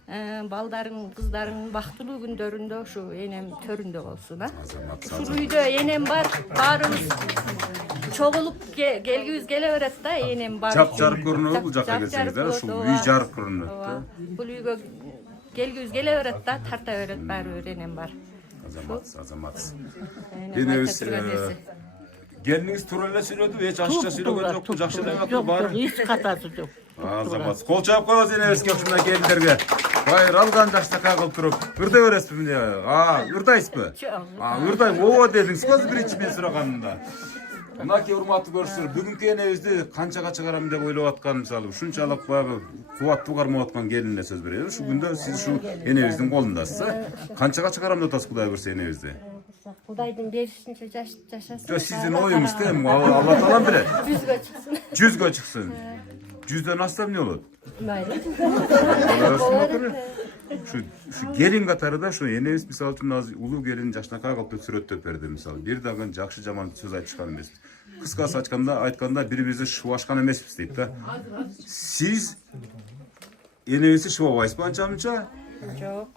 Балдарың, кыздарың бактылуу күндөрүндө ушу энем төрүндө болсун, а? Ушул үйдө энем бар, баарыбыз чогулуп келгибиз келе берет да, энем бар. Жап жарык көрүнөбү бул жакка келсеңиз, ушул үй жарык көрүнөт. Бул үйгө келгибиз келе берет да, тарта берет баары бир энем бар. Азамат. Энебиз келиниңиз туура эле сүйлөдү, эч ашыкча сүйлөгөн жокпу, жакшы эле айтты баары. Hiç katası yok. Азамат. Кол чаап коебуз энебизге ушундай келиндерге. Байыр алган жакшака кылып туруп, ырдай бересизби эмне? Ырдайсызбы? Ырдай, ооба дедиңиз го биринчи мен сураганымда. Мынакей урматтуу көрүүчүлөр, бүгүнкү энебизди канчага чыгарам деп ойлоп аткан, мисалы ушунчалык баягы кубаттуу кармап аткан келинине сөз берейин. Ушу күндө сиз ушу энебиздин колундасыз. Канчага чыгарам деп атасыз Кудай көрсө энебизди? Кудайдын беришинче жашасын. Жок, сиздин оюңуз да, Алла таалам билет. 100га чыксын. 100га чыксын. 100дөн ашса эмне болот? Майли. Şu gelin katары да, şu enemiz misal üçün azı ulu gelin жашнакай кылып сүрөттөп берди мисалы. Бир дагы жакшы жаман сөз айтышкан эмес. Кыскасы айтканда бири-бирибизди шубашкан эмеспиз дейт да. Сиз энеңизди шубабайсызбы анча-мынча? Жок.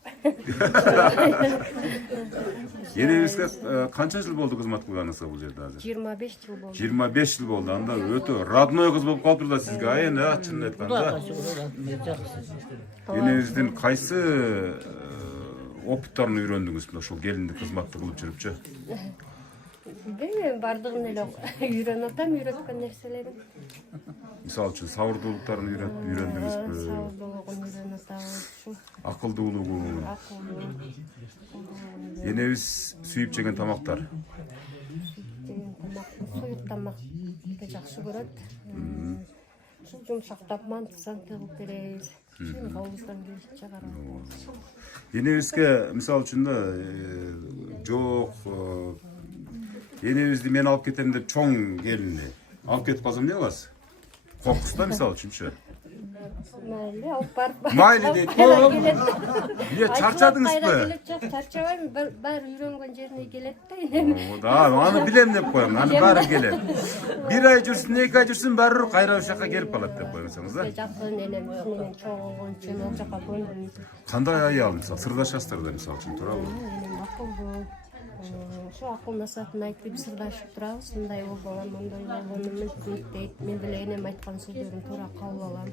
Энеңизге канча жыл болду кызмат кылганыңызга бул жерде азыр? 25 жыл болду. 25 жыл болду. Анда өтө родной кыз болуп калыптыр да сизге. Эне чынын айтканда. Энеңиздин кайсы опыттарын үйрөндүңүз ошол келинди кызматты кылып жүрүпчү? Мен бардыгын эле үйрөнүп атам, үйрөткөн нерселерин. Мисалы үчүн сабырдуулуктарын үйрөндүңүзбү? Сабырдуулугун үйрөнүп атабыз. Акылдуулугу. Энебиз сүйүп жеген тамактар. Суюк тамакты жакшы көрөт. Жумшактап мантысан тыгып беребиз. Колубуздан келишинче карайбыз. Энебизге мисалы үчүн да жок энебизди мен алып кетем деп чоң келини алып кетип калсам эмне кыласыз? Коркусуз да мисалы үчүнчү. Майли алып барып. Майли дейт. Эмне чарчадыңызбы? Жок, чарчабайм. Баары үйрөнгөн жерине келет да энем. Да, аны билем деп коем. Аны баары келет. 1 ай жүрсүн, 2 ай жүрсүн, баары кайра ошол жака келип калат деп койсоңуз да. Жакын энем менен чогулгон үчүн ал жака көндүм. Кандай аял мисалы сырдашасыздар да мисалы үчүн туурабы? Энем акылдуу. Şu akıl nasatını aytıp sırdaşıp durabız. Мындай болбогон, мындай болгонун дейт. Мен деле энем айткан сөздөрүн туура кабыл алам.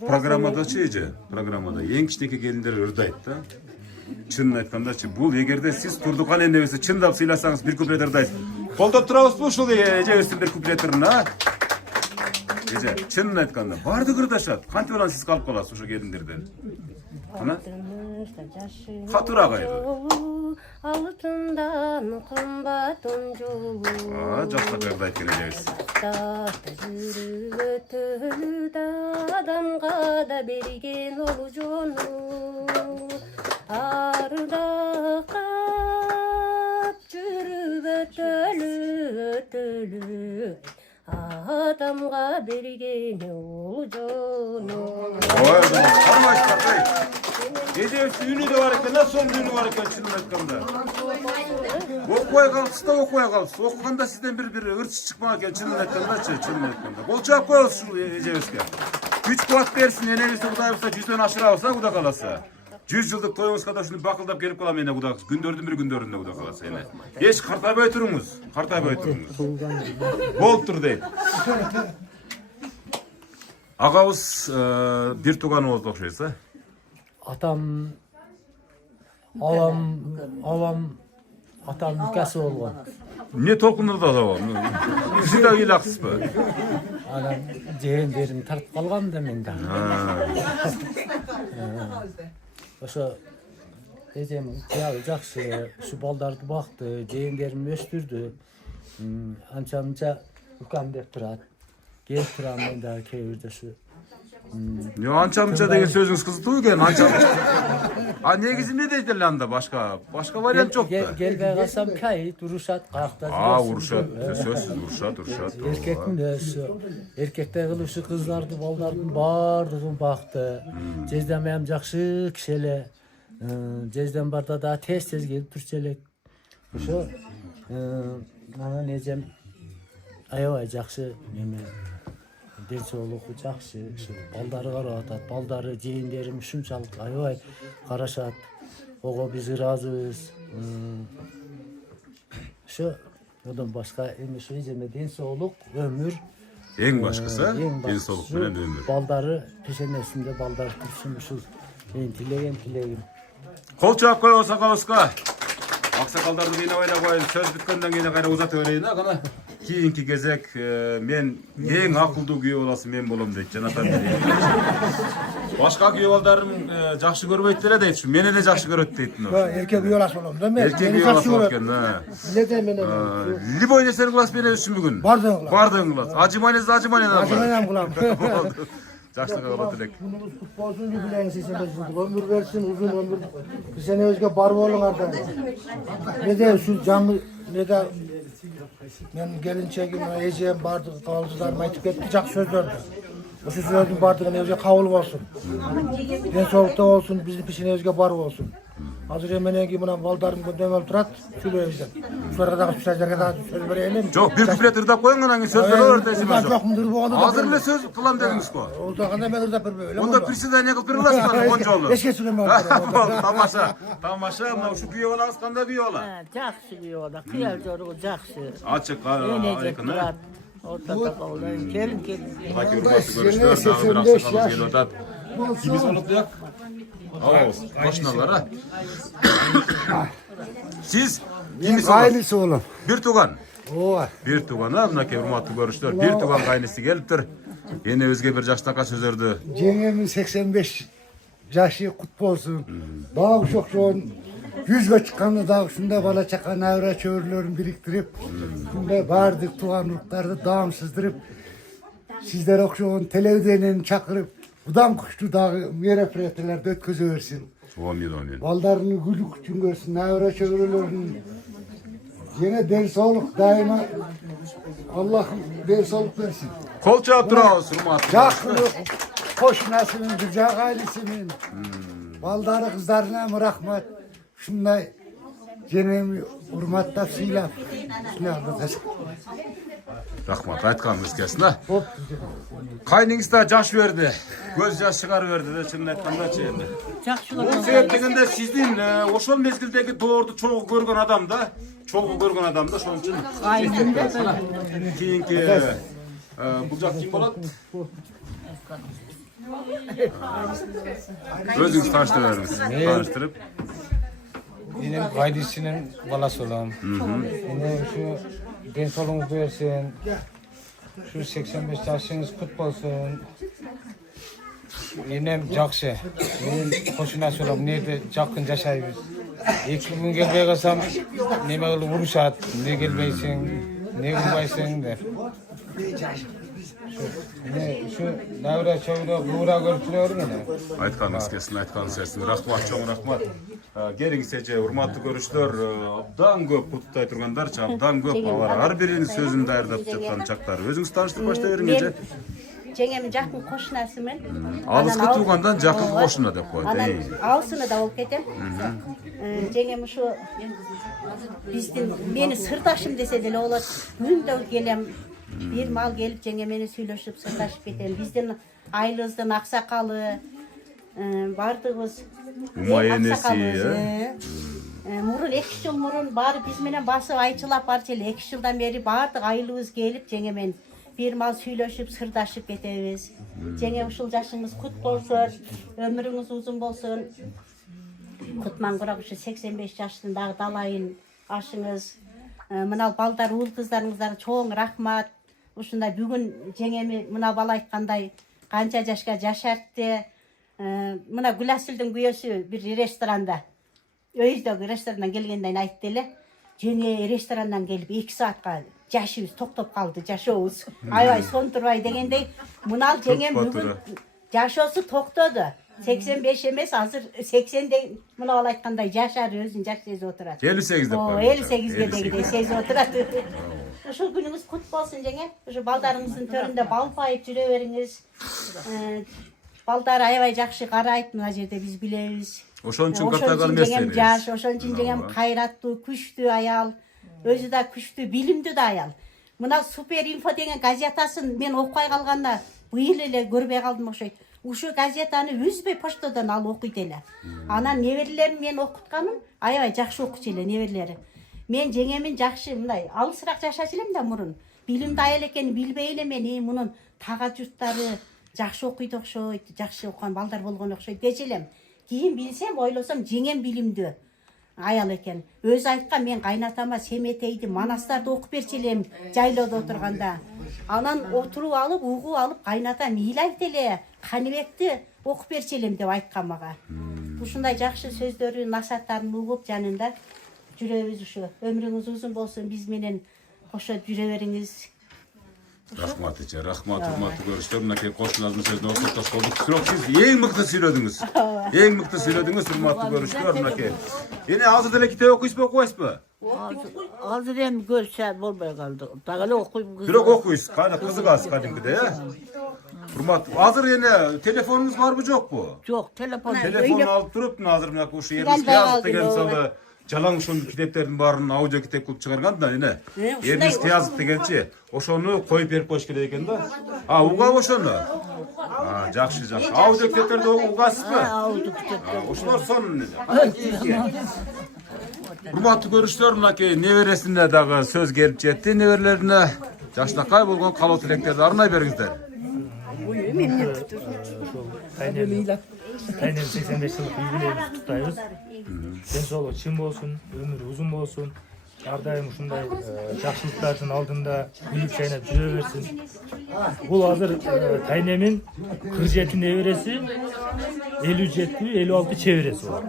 Программадачы эже, программада эң кичинекей келиндер ырдайт да. Чынын айткандачы, бул эгерде сиз Турдукан энебизди чындап сыйласаңыз бир куплет ырдайсыз. Колдоп турабызбы ушул эжебиздин бир куплетин, а? Эже, чынын айтканда баардыгы ырдашат. Кантип анан сиз калып каласыз ошо келиндерден? Мына? Катуураак айыл. Алтындан кымбат жолу. Жакшы ырдайт экен эжебиз. Жүрүп өтөлү да адамга да берген ол жону. Арда кап жүрүп өтөлү адамга берген ол жону. Ой, кармашпай. Эжебиздин үнү да бар экен, сонун үнү бар экен чынын айтканда. Окубай калыпсыз да окубай калыпсыз. Окуганда сизден бир ырчы чыкпаган экен чынын айткандачы, чынын айтканда. Кол чаап коебуз ушул эжебизге. Күч кубат берсин, энебизди Кудай буйрса 100дөн ашырабыз, Кудай кааласа. 100 жылдык тоюңузга да ушуну бакылдап келип калам эне Кудай. Күндөрдүн бир күндөрүндө Кудай кааласа эне. Эч картайбай туруңуз, картайбай туруңуз. Болуптур дейт. Агабыз бир тууганыбыз окшойсуз, а? Atam atam ülkesi olgan. Ne толкунду да бар? Сиз да ыйлаксызбы? Anam jeğenlerim tartıp kalgan da mende. Oşo ejem kıyalı jakşı, şu baldardı baktı, jeğenlerimi östürdü. Ança ukan dep turat. Gel turam men de keyirde şu. Yo ança-mınça деген сөзүңүз кызыктуу экен, анча-мынча. А негизи эмне дейт эле анда башка вариант жок да. Gelbey kalsam kay duruşat kayakta. Урушат, сөзсүз урушат. Erkekin de şu, erkekte kılışı kızlardı, baldardı, bardığın baktı. Cezden benim jakşı kişele, cezden barda da tez gelip Türkçelek. Şu, bana necem ayavay jakşı, neme. Densoğluğu jakşı, şu baldarı karatat, baldarı jeğenlerim şunçalık ayavay karaşat. Oğa biz razıyız. Şu odan başka emiş ejeme densoğluk, ömür. Эң башкысы денсаулык менен өмүр. Baldarı peşenesinde baldar tursun ушул. Мен tilegim. Кол чаап коебуз агабызга. Аксакалдарды кыйнабай да коеюн. Сөз бүткөндөн кийин кайра узата берейин, а кана. kийинки кезек мен эң акылдуу күйөө баласы мен болом дейт жанатан. Башка күйөө балдарым жакшы көрбөйт деле дейт. Мени эле жакшы көрөт дейт. Erkek yolas olalım da men. Эркек күйөө баласы болуп экен. Neden men? Любой нерсени кыласыз беребиз үчүн бүгүн. Бардыгын кыласыз. Ажымайсыз, ажымайнан. Acımayan bulam. Жакшылыгы кылат элек. Günümüz kutlu olsun, jubileyin 85 yıllık. Ömür versin, uzun ömür. Bir sene özge bar olun arda. Ne de şu canlı, ne de ben gelinçegim, ecem bardı, kalıcılarım aytıp etti, jak sözlerdi. O şu sözün bardığına özge kavulu olsun. Den soğukta olsun, bizim pişine özge bar olsun. Hazır emene gibi buna baldarım dömel turat, söyleyeceğim. Şurada da söz verelim. Жок, бир куплет ырдап коюң, анан кийин сөз бере берет эсиме Yok жок. mudur bu anda? Азыр эле сөз кылам дедиңиз го. O da kadar ben ırda bir böyle. Онда председание кылып бере аласыз аны 10 жолу. Eşke süreme Тамаша. Тамаша, мына ушу күйөө балабыз кандай күйөө бала? Жақсы күйеуі, қиял жоруғы жақсы. Ачык, Енеже айкын. тұрады. Ортада қалайын, келін. Баки урматтуу көрүштөр, дагы бир акчакабыз келип атат. Кимиз болуп дияк? Кошуналар, Siz kimisiz? Kaynısı oğlum. Bir tugan. Oo. Bir tugan, mınakey urmаттуу көрүштөр. Bir tugan кайнысы келиптир. Эне өзгө бир жаштака сөзөрдү. Cengimin 85 yaşı kutlu olsun. Daha çok şu an 100'e çıkanı daha şunda bala çakan avra çöğürlerini biriktirip şunda vardık tuğan ruhlarda dağım sızdırıp sizler okşuğun televizyonunu çakırıp budam kuştu dağı yere preteler dört közü versin. Amin. Baldarını gülük için görsün avra çöğürlerini yine ders sağlık daima Allah'ım ders sağlık versin. Kol çalıp turabыз, urmаттуу. Жақсылық, қошынасының, Гүлжақ айлысының, балдары қыздарына рахмат. Шындай женем урматтап сыйлап, шындай алдатасың. Рахмат, айтканыңыз келсин, а? Кайныңыз да жаш берди. Көз жаш чыгарып берди да, чынын айткандачы эми. Бул себеп дегенде сиздин ошол мезгилдеги доорду чогуу көргөн адам да, ошон үчүн кийинки бул жак ким болот? Өзүңүз тааныштыра бериңиз. Тааныштырып. Benim gaydisinin balası olan. Yine şu densolunuz versin. Şu 85 yaşınız kutlu olsun. Yine jakşı. Benim koşunası olan nerede jakın yaşayız. 2 gün gelmeye kalsam neme kılıp vuruşat. Ne gelmeysin, ne vurmayısın der. Şu davra çevre buğra görüntülüyor mu ne? Айтканыңыз келсин, рахмат, чоң рахмат. Келиңиз эже, урматтуу көрүштөр, абдан көп куттуктай тургандарчы, абдан көп алар ар биринин сөзүн даярдап жаткан чактар. Өзүңүз тааныштырып баштай бериң эже. Жеңемин жакын кошунасымын. Алыскы туугандан жакын кошуна деп коет. Алысыны да болуп кетем. Жеңем ушу биздин мени сырдашым десе деле болот. Күндө келем. Bir mal gelip jengemeni süйлөшүп сырдашып кетем. Биздин айылыбыздын аксакалы бардыгыбыз мурун 2 жыл мурун баары биз менен басып айчылап барчу эле 2 жылдан бери баардык айылыбыз келип жеңемен bir mal süйлөшүп сырдашып кетебиз. Жеңе ушул жашыңыз кут болсун, өмүрүңүз узун болсун. Кутман курак ушу 85 жаштын дагы далайын ашыңыз. Мына балдар уул кыздарыңыздар чоң рахмат. Ушундай бүгүн жеңеми мына бала айткандай канча жашка жашартты. Мына Гүласүлдүн күйөөсү бир ресторанда, өйдөгү ресторандан келгенден айтты эле. Жеңе ресторандан келип 2 саатка жашыбыз токтоп калды, жашообуз. Аябай сонтурбай дегендей, мына жеңем бүгүн жашоосу токтоду. 85 эмес, азыр 80 де мына бала айткандай жашар, өзүн жаш сезип отурат. 58 деп коет. 58 дегидей сезип отурат. Ушул күнүңүз кут болсун жеңе. Ушу балдарыңыздын төрүндө балпайып жүрө бериңиз. Балдар аябай жакшы карайт, мына жерде биз билебиз. Ошон үчүн каттаган эмес. Жеңем жаш, ошон үчүн жеңем кайраттуу, күчтүү аял, өзү да күчтүү, билимдүү да аял. Мына Супер инфо деген газетасын мен окуй калганда быйыл эле көрбөй калдым окшойт. Ушу газетаны үзбөй поштадан алып окуйт эле. Анан неберелерим мен окутканым аябай жакшы окучу эле неберелери. Мен жеңемин жакшы мындай алысыраак жашачу элем да мурун. Билимдүү аял экенин билбей эле мен мунун тага журттары жакшы окуйт окшойт, жакшы окуган балдар болгон окшойт дечи элем. Кийин билсем, ойлосом жеңем билимдүү. аял экен. Өзү айткан, мен кайнатама Семетейди Манастарда окуп берчү элем жайлоодо отурганда. Анан отуруп алып, угуп алып кайнатам ыйлайт эле Каныбекти окуп берчү элем деп айткан мага. Ушундай жакшы сөздөрүн, насааттарын угуп жанында жүрөбүз ушу. Өмүрүңүз узун болсун, биз менен кошо жүрө бериңиз. Рахмат эже, рахмат, урматтуу көрүштөр. Мынакей кошуналардын сөзүнө ортоктош болдук. Бирок сиз эң мыкты сүйлөдүңүз. Эң мыкты сүйлөдүңүз, урматтуу көрүштөр. Мынакей. Эне азыр деле китеп окуйсузбу, окубайсызбы? Азыр эми көрсө болбой калды. Дагы эле окуйм. Бирок окуйсуз, кайра кызыгасыз кадимкиде, Урматтуу, азыр эне телефонуңуз барбы, жокпу? Жок, телефон. Телефон алып туруп, азыр мына ушу Эрмис Кыязов деген мисалы жалаң ошонун китептердин баарын аудио китеп кылып чыгарган да, эне. Эрмис Кыязов дегенчи, ошону коюп берип коюш керек экен да. Угабы ошону? Жакшы, жакшы. Аудио китептерди угасызбы? Аудио китеп. Ошолор сонун эле. Урматтуу көрүштөр, мынакей небересине дагы сөз келип жетти, неберелерине. Жашнакай болгон калоо тилектерди арнай бериңиздер. Тайнем 85 жылдык юбилейибизди куттайбыз. Денсаулыгы чын болсун, өмүрү узун болсун. Ар дайым ушундай жакшылыктардын алдында күлүп жайнап жүрө берсин. Бул азыр Тайнемин 47 небереси, 57-56 чебереси бар.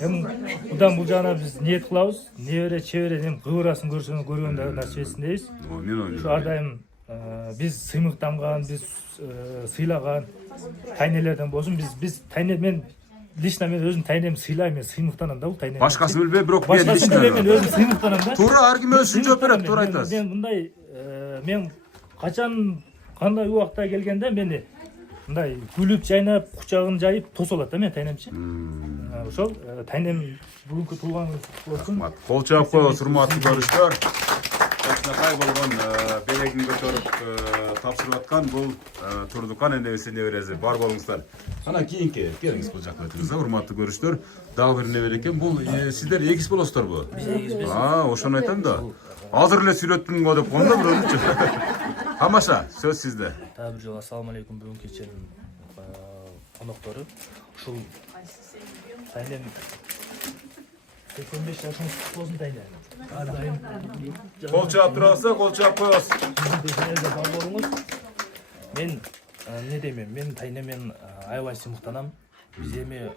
Мындан бул жагына биз ниет кылабыз. Небере чеберенин кыбырасын көргөндө насибесиндейбиз. Ушу ар дайым биз сыймыктанган, биз сыйлаган тайнелерден болсун. Биз тайне, мен лично мен өзүм тайнемди сыйлайм, мен сыймыктанам да бул тайнем. Башкасын билбей, бирок мен лично мен өзүм сыймыктанам да. Туура, ар ким өзүнчө жооп берет, туура айтасыз. Мен мындай мен качан кандай убакта келгенде мени мындай күлүп жайнап, кучагын жайып тосуп алат да мен тайнемчи. Ошол тайнем бүгүнкү туулган болсун. Кол чаап коебуз, урматтуу көрүштөр. Жашнакай болгон белегин көтөрүп тапшырып аткан бул Турдукан энебиси небереси. Бар болуңуздар. Анан кийинки келиңиз бул жакка өтүңүз, урматтуу көрүштөр. Дагы бир небере экен. Бул сиздер эгиз болосуздарбы? Биз эгизбиз. Ошону айтам да. Азыр эле сүйлөттүң го деп коем да бирөөнүчү. Тамаша, сөз сизде. Дагы бир жолу ассалам алейкум бүгүнкү кеченин коноктору. Ушул Тайнем 85 жашыңыз куттуу болсун Тайнем. Ар дайым Кол чаап турабызбы, кол чаап коебуз. Бешинерде бар болуңуз. Мен эмне деймин, мен Тайнеммен аябай сыймыктанам. Биз эми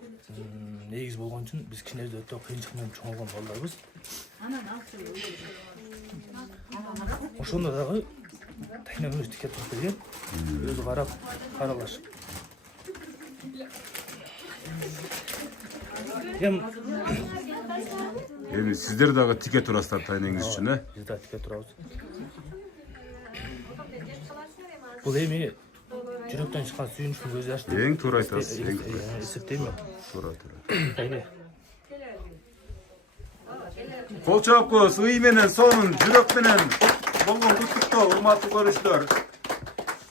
эгиз болгон үчүн биз кичинебизде өтө кыйынчылык менен чоңойгон балдарбыз. Ошондо дагы Тайнем өзү тике туруп берген, өзү карап, каралашып. Эми сиздер дагы тике турасыздар тайнеңиз үчүн, Биз да тике турабыз. Бул эми жүрөктөн чыккан сүйүнүчтүн көз жашы. Эң туура айтасыз, эң туура. Эсептейм. Туура. Тайне. Кол чаап коебуз, ый менен сонун, жүрөк менен болгон куттуктоо, урматтуу көрүштөр.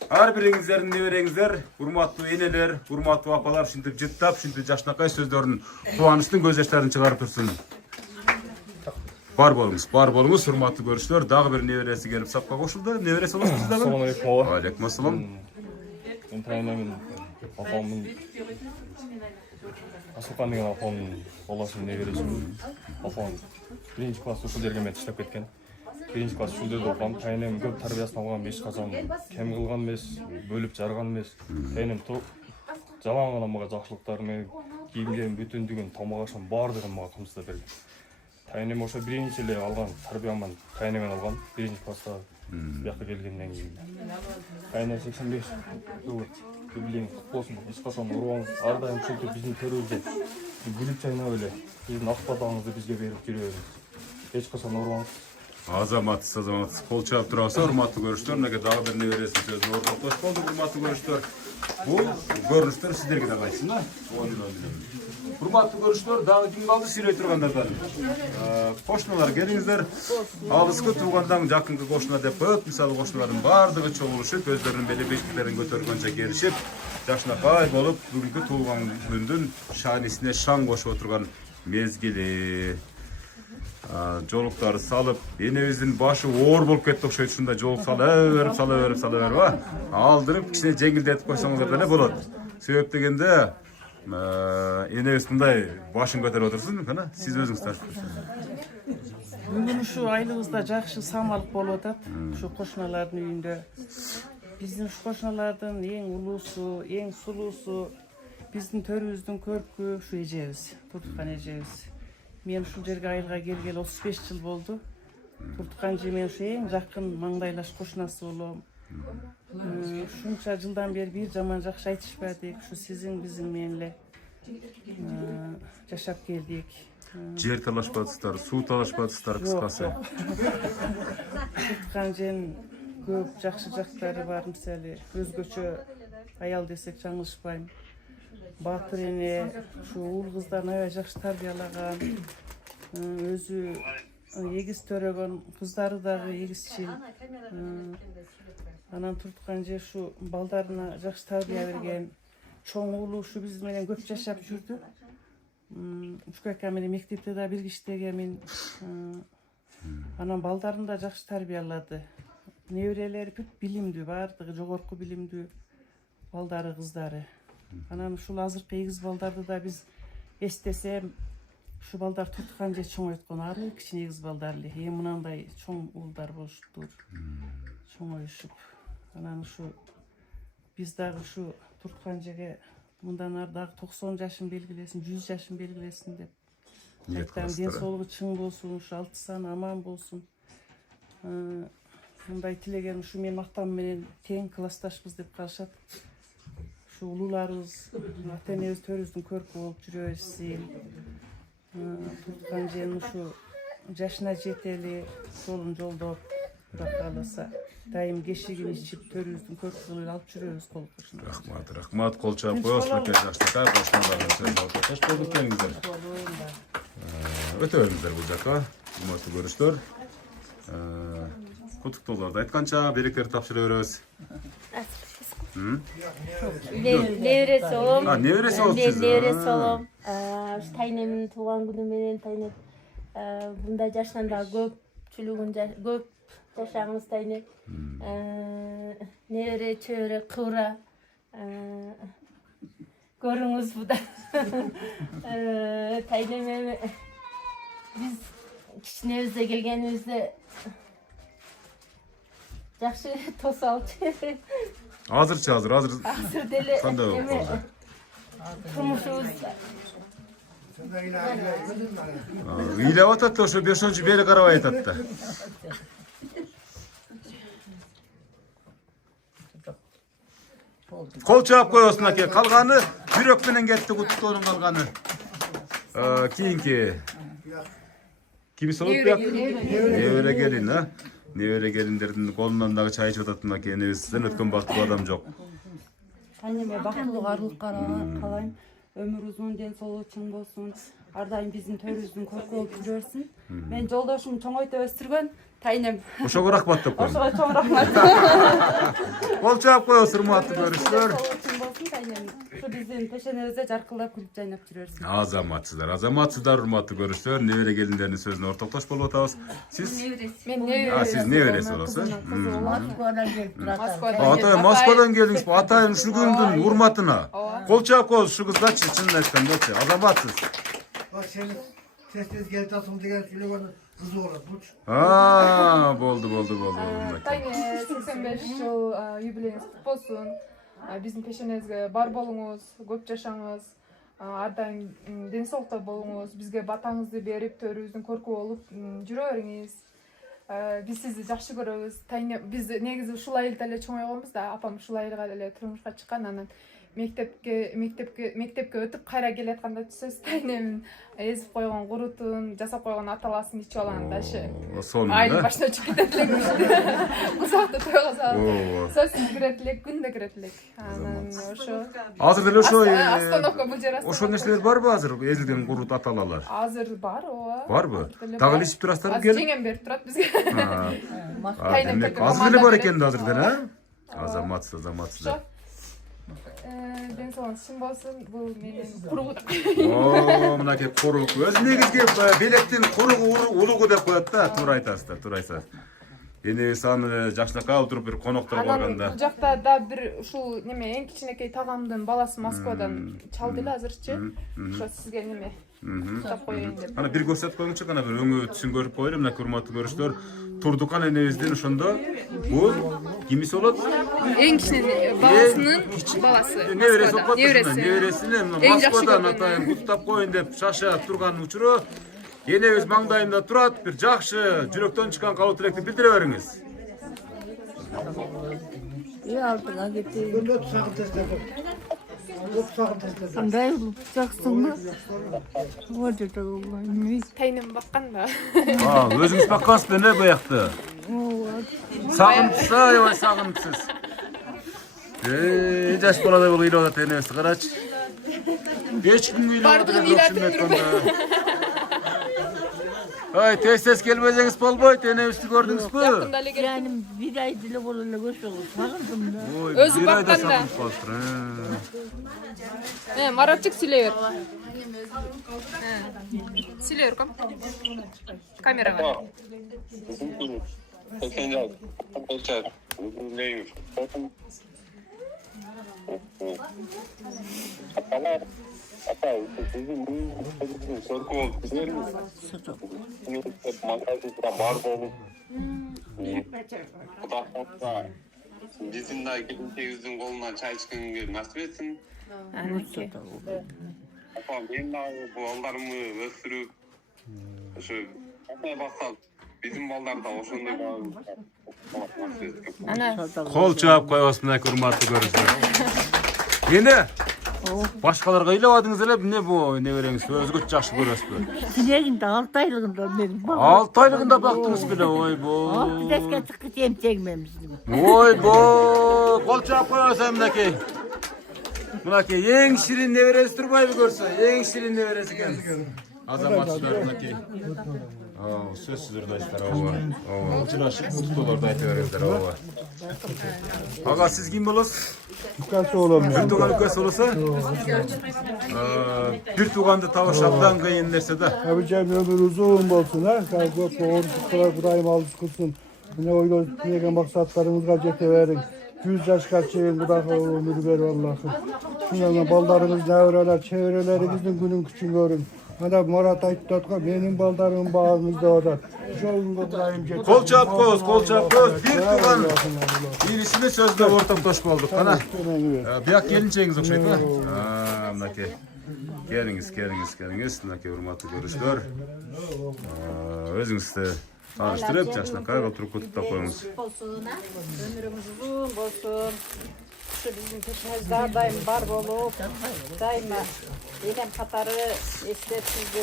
Ар бириңиздердин небереңиздер, урматтуу энелер, урматтуу апалар ушинтип жыттап, ушинтип Жашнакай сөздөрүн, кубанычтын көз жаштарын чыгарып турсун. Бар болуңуз, урматтуу көрүштөр. Дагы бир небереси келип сапка кошулду. Небереси болосуз сиз дагы? Assalamu alaikum. Алейкум ассалам. Мен Тайнемин апамдын Асылкан деген апамдын баласынын небересимин. Апам 1-класс ушул жерге мен иштеп кеткен. 1-класс ушул жерде окугам. Тайнем көп тарбиясын алган, эч качан кем кылган эмес, бөлүп жарган эмес. Тайнем жалаң гана мага жакшылыктарын, кийимдерин бүтүндүгүн, тамак ашын баардыгын мага камсыздап берген. Тайнем ошо биринчи эле алган тарбияман Тайнемден алган. 1-класста бияка келгенден кийин. Тайнем 85 жылдык юбилейиңиз куттуу болсун. Эч качан урбаңыз. Ар дайым ушинтип биздин төрүбүздө күлүп жайнап эле биздин ак батаңызды бизге берип жүрө бериңиз. Эч качан урбаңыз. Азаматсыз. Кол чаап турабыз, урматтуу көрүштөр. Мынакей дагы бир небересин сөзүн ортоктош болдук, урматтуу көрүштөр. Бул көрүнүштөр сиздерге да кайсын, Урматтуу көрүштөр, дагы ким калды сүйлөй тургандардан? Кошуналар келиңиздер. Алыскы туугандан жакынкы кошуна деп коет. Мисалы кошуналардын баардыгы чогулушуп, өздөрүнүн белебештиктерин көтөргөнчө келишип, Жашнакай болуп бүгүнкү туулган күндүн шаанисине шаң кошуп отурган мезгили. Жолуктарды салып, энебиздин башы оор болуп кетти окшойт, ушундай жолук сала берип, алдырып кичине жеңилдетип койсоңуздар деле болот. Себеп дегенде Enеңиз мындай башын көтөрүп отурсуз мүмкүн, сиз өзүңүз тартып көрсөңүз. Бүгін şu айылыбызда жақсы самалық болып атат. Şu koşnaların үйünde. Біздің şu koşnalardan ең улуусу, ең сулуусу, біздің төрүбүздүн көркү şu эжебиз, Турткан эжебиз. Мен şu жерге айылга келгеле 35 жыл болду. Турткан эже мен şu ең жакын маңдайлаш koşnасы болом. Şunça жылдан бери бир жаман жакшы айтышпадык. Şu sizin bizim менен жашап келдик. Жер талашпадыңыздар, суу талашпадыңыздар кыскасы. Турткан эженин көп жакшы жактары бар, мисалы өзгөчө аял десек жаңылышпайм. Батыр эне, şu уул кыздарын аябай жакшы тарбиялаган, өзү эгиз төрөгөн, кыздары дагы эгизчил. Анан Турткан эже şu балдарына жакшы тарбия берген. Чоң уулу şu биз менен көп жашап жүрдү. Ушка менен мектепте да бирге иштеген мен. Анан балдарын да жакшы тарбиялады. Неберелери бүт билимдүү, баардыгы жогорку билимдүү балдары, кыздары. Анан ушул азыркы эгиз балдарды да биз эстесем, şu балдар Турткан эже чоңойткон ары кичине эгиз балдар эле. Эми мынандай чоң уулдар болуштур. Чоңоюшуп. Анан şu биз дагы şu Турткан эжеге мындан ары дагы 90 жашын белгилесин, 100 жашын белгилесин деп. Айтам, ден соолугу чың болсун, ушу 6 саны аман болсун. Мындай тилегеним ушу мен мактам менен тең классташпыз деп калышат. Ушу улууларыбыз, ата энебиз төрүбүздүн көркү болуп жүрө берсин. Турткан эженин ушу жашына жетели, жолун жолдоп, Кудай кааласа, дайым кешигин ичип төрүбүздүн көркү кылып алып жүрөбүз кол кошуна. Рахмат, кол чаап коебуз, жакшылыкта кошуналарыңыз. Кош болдук келиңиздер. Өтө бериңиздер бул жака. Урматтуу көрүштөр. Куттуктоолорду айтканча берекелерди тапшыра беребиз. Небереси болом. Небереси болупсуз. Небереси болом. Тайнемдин туулган күнү менен тайнем мындай жашынан да көп жашаңыз тайнем. Небере чөбөрө кыбыра көрүңүз буда. Тайнем эми биз кичинебизде келгенибизде жакшы тосалчу. Азыр деле кандай болуп калды? Турмушубуз ыйлап атат, ошо 5-нчи бери карабай атат да. Кол чаап коесуң аке. Калганы жүрөк менен кетти, куттуктоонун калганы. Кийинки кимис болуп буяк? Небере келин, а? Небере келиндердин колунан дагы чай ичип атат аке. Энебизден өткөн бактылуу адам жок. Тайнеме бактылуу арылык каалайм. Өмүр узун, ден соолугу чың болсун. Ар дайым биздин төрүбүздүн көркү болуп жүрөсүн. Мен жолдошум чоңойтуп өстүргөн тайнем. Ошого рахмат деп коеюн. Ошого чоң рахмат. Кол чаап коебуз, урматтуу көрүштөр. Чың болсун тайнем. Ушу биздин пешенебизде жаркылдап күлүп жайнап жүрөсүн. Азаматсыздар, урматтуу көрүштөр. Небере келиндердин сөзүнө ортоктош болуп атабыз. Сиз? Мен небере. Сиз небереси болосуз. Москвадан келип турат. Атайын Москвадан келдиңиз. Атайын ушул күндүн урматына. Кол чаап коебуз, ушул кыздачы, чынын айткандачы. Азаматсыз. Seni tez geldi atım diye söylüyorum. Kızı olur. Болду. Тайне 85 жыл юбилейиңиз куту болсун. Биздин пешенебизге бар болуңуз, көп жашаңыз. Ар дайым ден соолукта болуңуз, бизге батаңызды берип, төрүбүздүн көркү болуп жүрө бериңиз. Биз сизди жакшы көрөбүз. Тайне биз негизи ушул айылда эле чоңойгонбуз да, апам ушул айылга эле турмушка чыккан, анан мектепке өтүп кайра келатканда сөз тайнем эзип койгон курутун, жасап койгон аталасын ичип алган да шы. Айыл башына чыгып кетет элек. Узакта тойго салып. Сөзсүз кирет элек, күндө кирет элек. Анан ошо. Азыр деле ошо остановка бул жер. Ошол нерселер барбы азыр? Эзилген курут аталалар. Азыр бар, ооба. Барбы? Дагы ичип турасыздарбы келип? Жеңем берип турат бизге. Азыр деле бар экен да азыр деле, а? Азаматсыз. Ден соолугуңуз чың болсун, бул менин куругу. Мынакей курук. Өзү негизги белектин куругу улугу деп коет да, туура айтасыздар, Энебиз аны жакшылап отуруп бир коноктор барганда. Бул жакта да бир ушул неме эң кичинекей тагамдын баласы Москвадан чалды эле азырчы. Ошо сизге неме тап коеюн деп. Ана бир көрсөтүп коюңчу, ана бир өңү түсүн көрүп коелу. Мына урматтуу көрүүчүлөр, Турдукан энебиздин ошондо бул кимиси болот? Эң кичине баласынын баласы. Небересини Москвадан атайын куттап коеюн деп шаша турган учуру энебиз маңдайында турат. Бир жакшы жүрөктөн чыккан калуу тилекти билдире бериңиз. Алдыга кетейин. Көмөк сагын тезлеп. Кандай жаксыңбы? Ошо да Тайным баккан да. Өзүңүз баккансыз беле буякты? Сагынсыз, аябай сагынсыз. Жаш баладай болуп ыйлап атат энебизди карачы. Эч кимге ыйлап атат. Ай, тез келбесеңиз болбойт, энебизди көрдүңүзбү? Жаным бир ай деле боло эле көчөгө сагындым да. Өзү баккан да. Маратчык сүйлөй бер. Сүйлөй бер, камерага. Биздин да келинчегибиздин колунан чай ичкенге насип этсин. Мен дагы балдарымды өстүрүп, ошо баксам, биздин балдар да ошондой Кол чаап коебуз, мына урматтуу көрүүчүлөр. Эне башкаларга ыйлабадыңыз эле, эмне бу небереңиз өзгөчө жакшы көрөсүзбү? Тилегинде 6 айлыгында мен 6 айлыгында бактыңыз беле, ойбой. Бизге чыккы темчегмемиз. Ойбой, кол чаап коебуз мынакей. Мынакей эң ширин небереси турбайбы көрсө, эң ширин небереси экен. Азаматчылар мынакей. Сөзсүз ырдайсыздар, ооба. Учурашып, куттуктоолорду айта бериңиздер, ооба. Ага, сиз ким болосуз? Үкөсү болом. Бир тууган үкөсү болосо? Бир тууганды табыш абдан кыйын нерсе да. Абыжайым өмүр узун болсун, көп оорукчулар Кудайым алыс кылсын. Мына ойлоп tilеген максаттарыңызга жете бериң. 100 жашка чейин Кудайга өмүр берип Аллахым. Шундан балдарыңыз, неберелер, чеберелерибиздин күнүн күчүн көрүн. Ана Марат айтып аткан менин балдарым багыңызда атат. Ошол күнгө Кудайым жетет. Кол чаап коебуз, кол чаап коебуз. Бир тууган ирисине сөздөп ортоктош болдук. Кана. Бияк келинчегиңиз окшойт го? Мынакей. Келиңиз. Мынакей урматтуу көрүүчүлөр. Өзүңүздү таныштырып, жакшынакай отуруп куттуктап коюңуз. Өмүрүңүз узун болсун. Ушу биздин тишибиз дайым бар болуп, дайыма энем катары эстеп сизди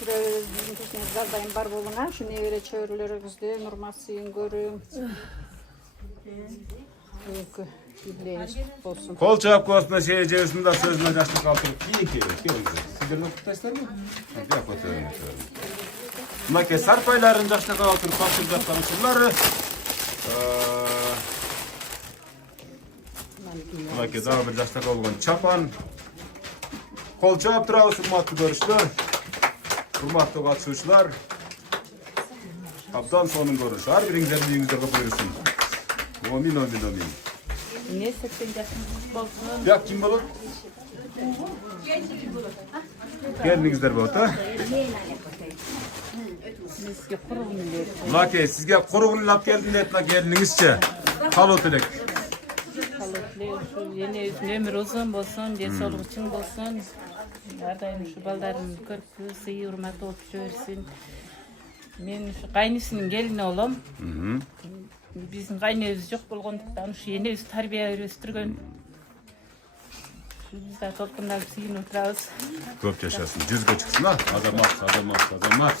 жүрөбүз. Биздин тишибиз дайым бар болуңа, ушу небере чөбүрөлөрүңүздү урмат сыйын көрүң. Юбилейиңиз болсун. Кол чаап коесуна жебизин да сөзүнө жакшылык калтырып келиңиздер. Сиздер куттуктайсыздарбы? Бияк отуруңуз. Мынакей сарпайларын жакшылап отуруп тапшырып жаткан учурлары. Мынакей дагы бир жакшылап болгон чапан. Кол чаап турабыз, урматтуу көрүүчүлөр. Урматтуу катышуучулар. Абдан сонун көрүш. Ар бириңиздердин үйүңүздөргө буйрусун. Амин. Не сеттен жакшылык болсун. Бияк ким болот? Келиңиздер болот, Сизге курбун эле. Мынакей сизге курбун илап келдим деп келиңизчи. Калуу тилек. Энебиздин өмүрү узун болсун, ден соолугу чың болсун. Ар дайым ушу балдарын көрүп, сый урмат болуп жүрө берсин. Мен ушу кайнысынын келини болом. Биздин кайныбыз жок болгондуктан ушу энебиз тарбия берип өстүргөн. Биз да толкундап сыйынып турабыз. Көп жашасын, 100гө чыксын, азамат.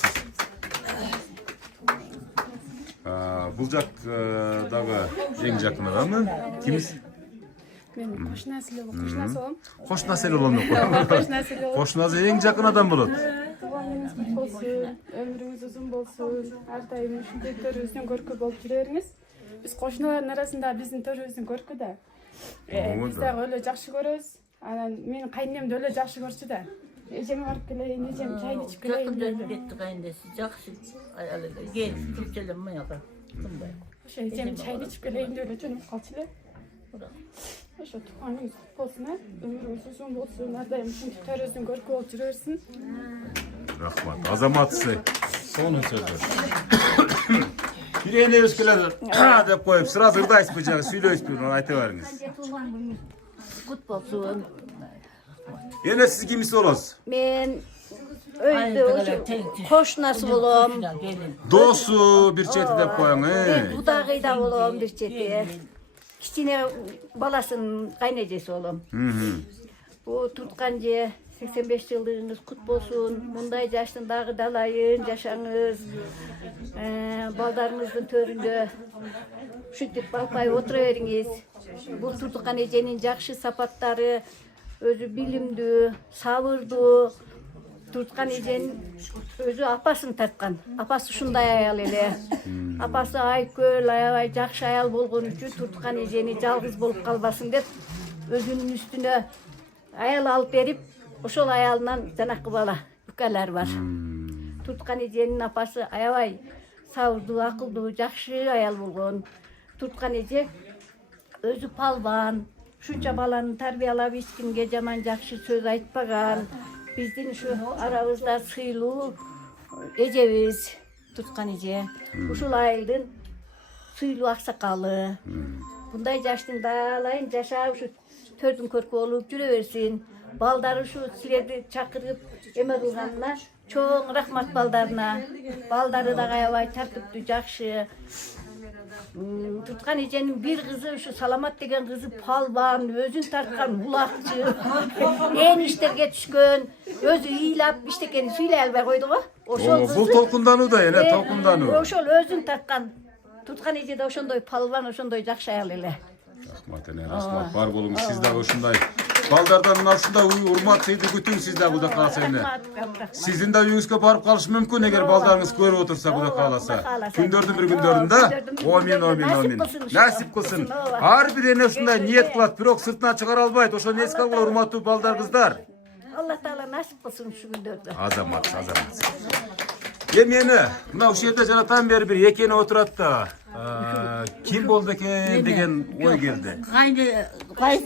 Бул жак дагы эң жакын адамы? Кимиз? Мен кош населе болом. Кош населе болом. Кош населе эң жакын адам болот. Туганыңыз болсун, өмүрүңүз узун болсун. Ар дайым ушундай төрүбүздүн көркү болуп жүрө бериңиз. Биз кошуналардын арасында биздин төрүбүздүн көркү да. Биз дагы өлө жакшы көрөбүз. Анан менин кайнем да өлө жакшы көрчү да. Eceme varıp geleyim, ecem çayını içip geleyim. Жақын дөніп кетті қайындасы, жақсы аял еді. Кел, түркчелемей аға. Тынбай. Ecem çayını içip geleyim de öyle canım kaçılı. Şu tuhanınız olsun ha. Ömrünüz uzun olsun. Ardayım şimdi terörün görkü oturuyorsun. Rahmat. Azamatысы. Соның сөзі. Birine өскелер деп қойып, сразу ырдайсыз бұл жағы сөйлейсіз бұл, айта беріңіз. Құт болсын. Ене сіз кимisi olасыз? Мен өзді қошнасы болом. Досы bir çeti деп қойың, Мен budağıyda болом bir çeti. Kiçine balasının kaynacası olom. Bu tutkan je 85 yıldığınız kut bolsun. Munday yaşınдағы dalayın, yaşаңыз. Baldarınыздың төрінде шүйтіп балпай отыра беріңіз. Бұл Туртуқан эженин жакшы сапаттары, өзү билимдүү, сабырдуу. Туртуқан эженин өзү апасын тарткан. Апасы ушундай аял эле. Апасы айкөл, аябай жакшы аял болгон үчүн Туртуқан эжени жалгыз болуп калбасын деп өзүнүн үстүнө аял алып берип, ошол аялынан жанакы бала үкалар бар. Туртуқан эженин апасы аябай сабырдуу, акылдуу, жакшы аял болгон. Туртуқан эже өзү палбан, шунча баланы тарбиялап эч кимге жаман жакшы сөз айтпаган. Биздин ушу арабызда сыйлуу эжебиз Туртуқан эже. Ушул айылдын сыйлуу аксакалы. Мындай жаштын далайын жашап ушу төрдүн көркү болуп жүрө берсин. Балдары ушу силерди чакырып эме кылганына чоң рахмат балдарына. Балдары да аябай тартиптүү, жакшы. Туртуқан эженин бир кызы ушу Саламат деген кызы палбан, өзүн тарткан улакчы. Эң иштерге түшкөн, өзү ыйлап иштекени сүйлөй албай койду го. Ошол Бул толкундануу да эле, толкундануу. Ошол өзүн тарткан. Туртуқан эже да ошондой палбан, ошондой жакшы аял эле. Рахмат эне, рахмат. Бар болуңуз, сиз дагы ушундай балдардан мына ушундай урмат сыйды күтүң, сиз дагы Кудай кааласа эне. Сиздин да үйүңүзгө барып калышы мүмкүн эгер балдарыңыз көрүп отурса Кудай кааласа. Күндөрдүн бир күндөрүндө. Амин. Насип кылсын. Ар бир эне ушундай ниет кылат, бирок сыртына чыгара албайт. Ошону эске алгыла, урматтуу балдар, кыздар. Алла таала насип кылсын ушу күндөрдө. Азамат. Эми мына ушул жерде жанатан бери бир экени отурат да. Ким болду экен деген ой келди.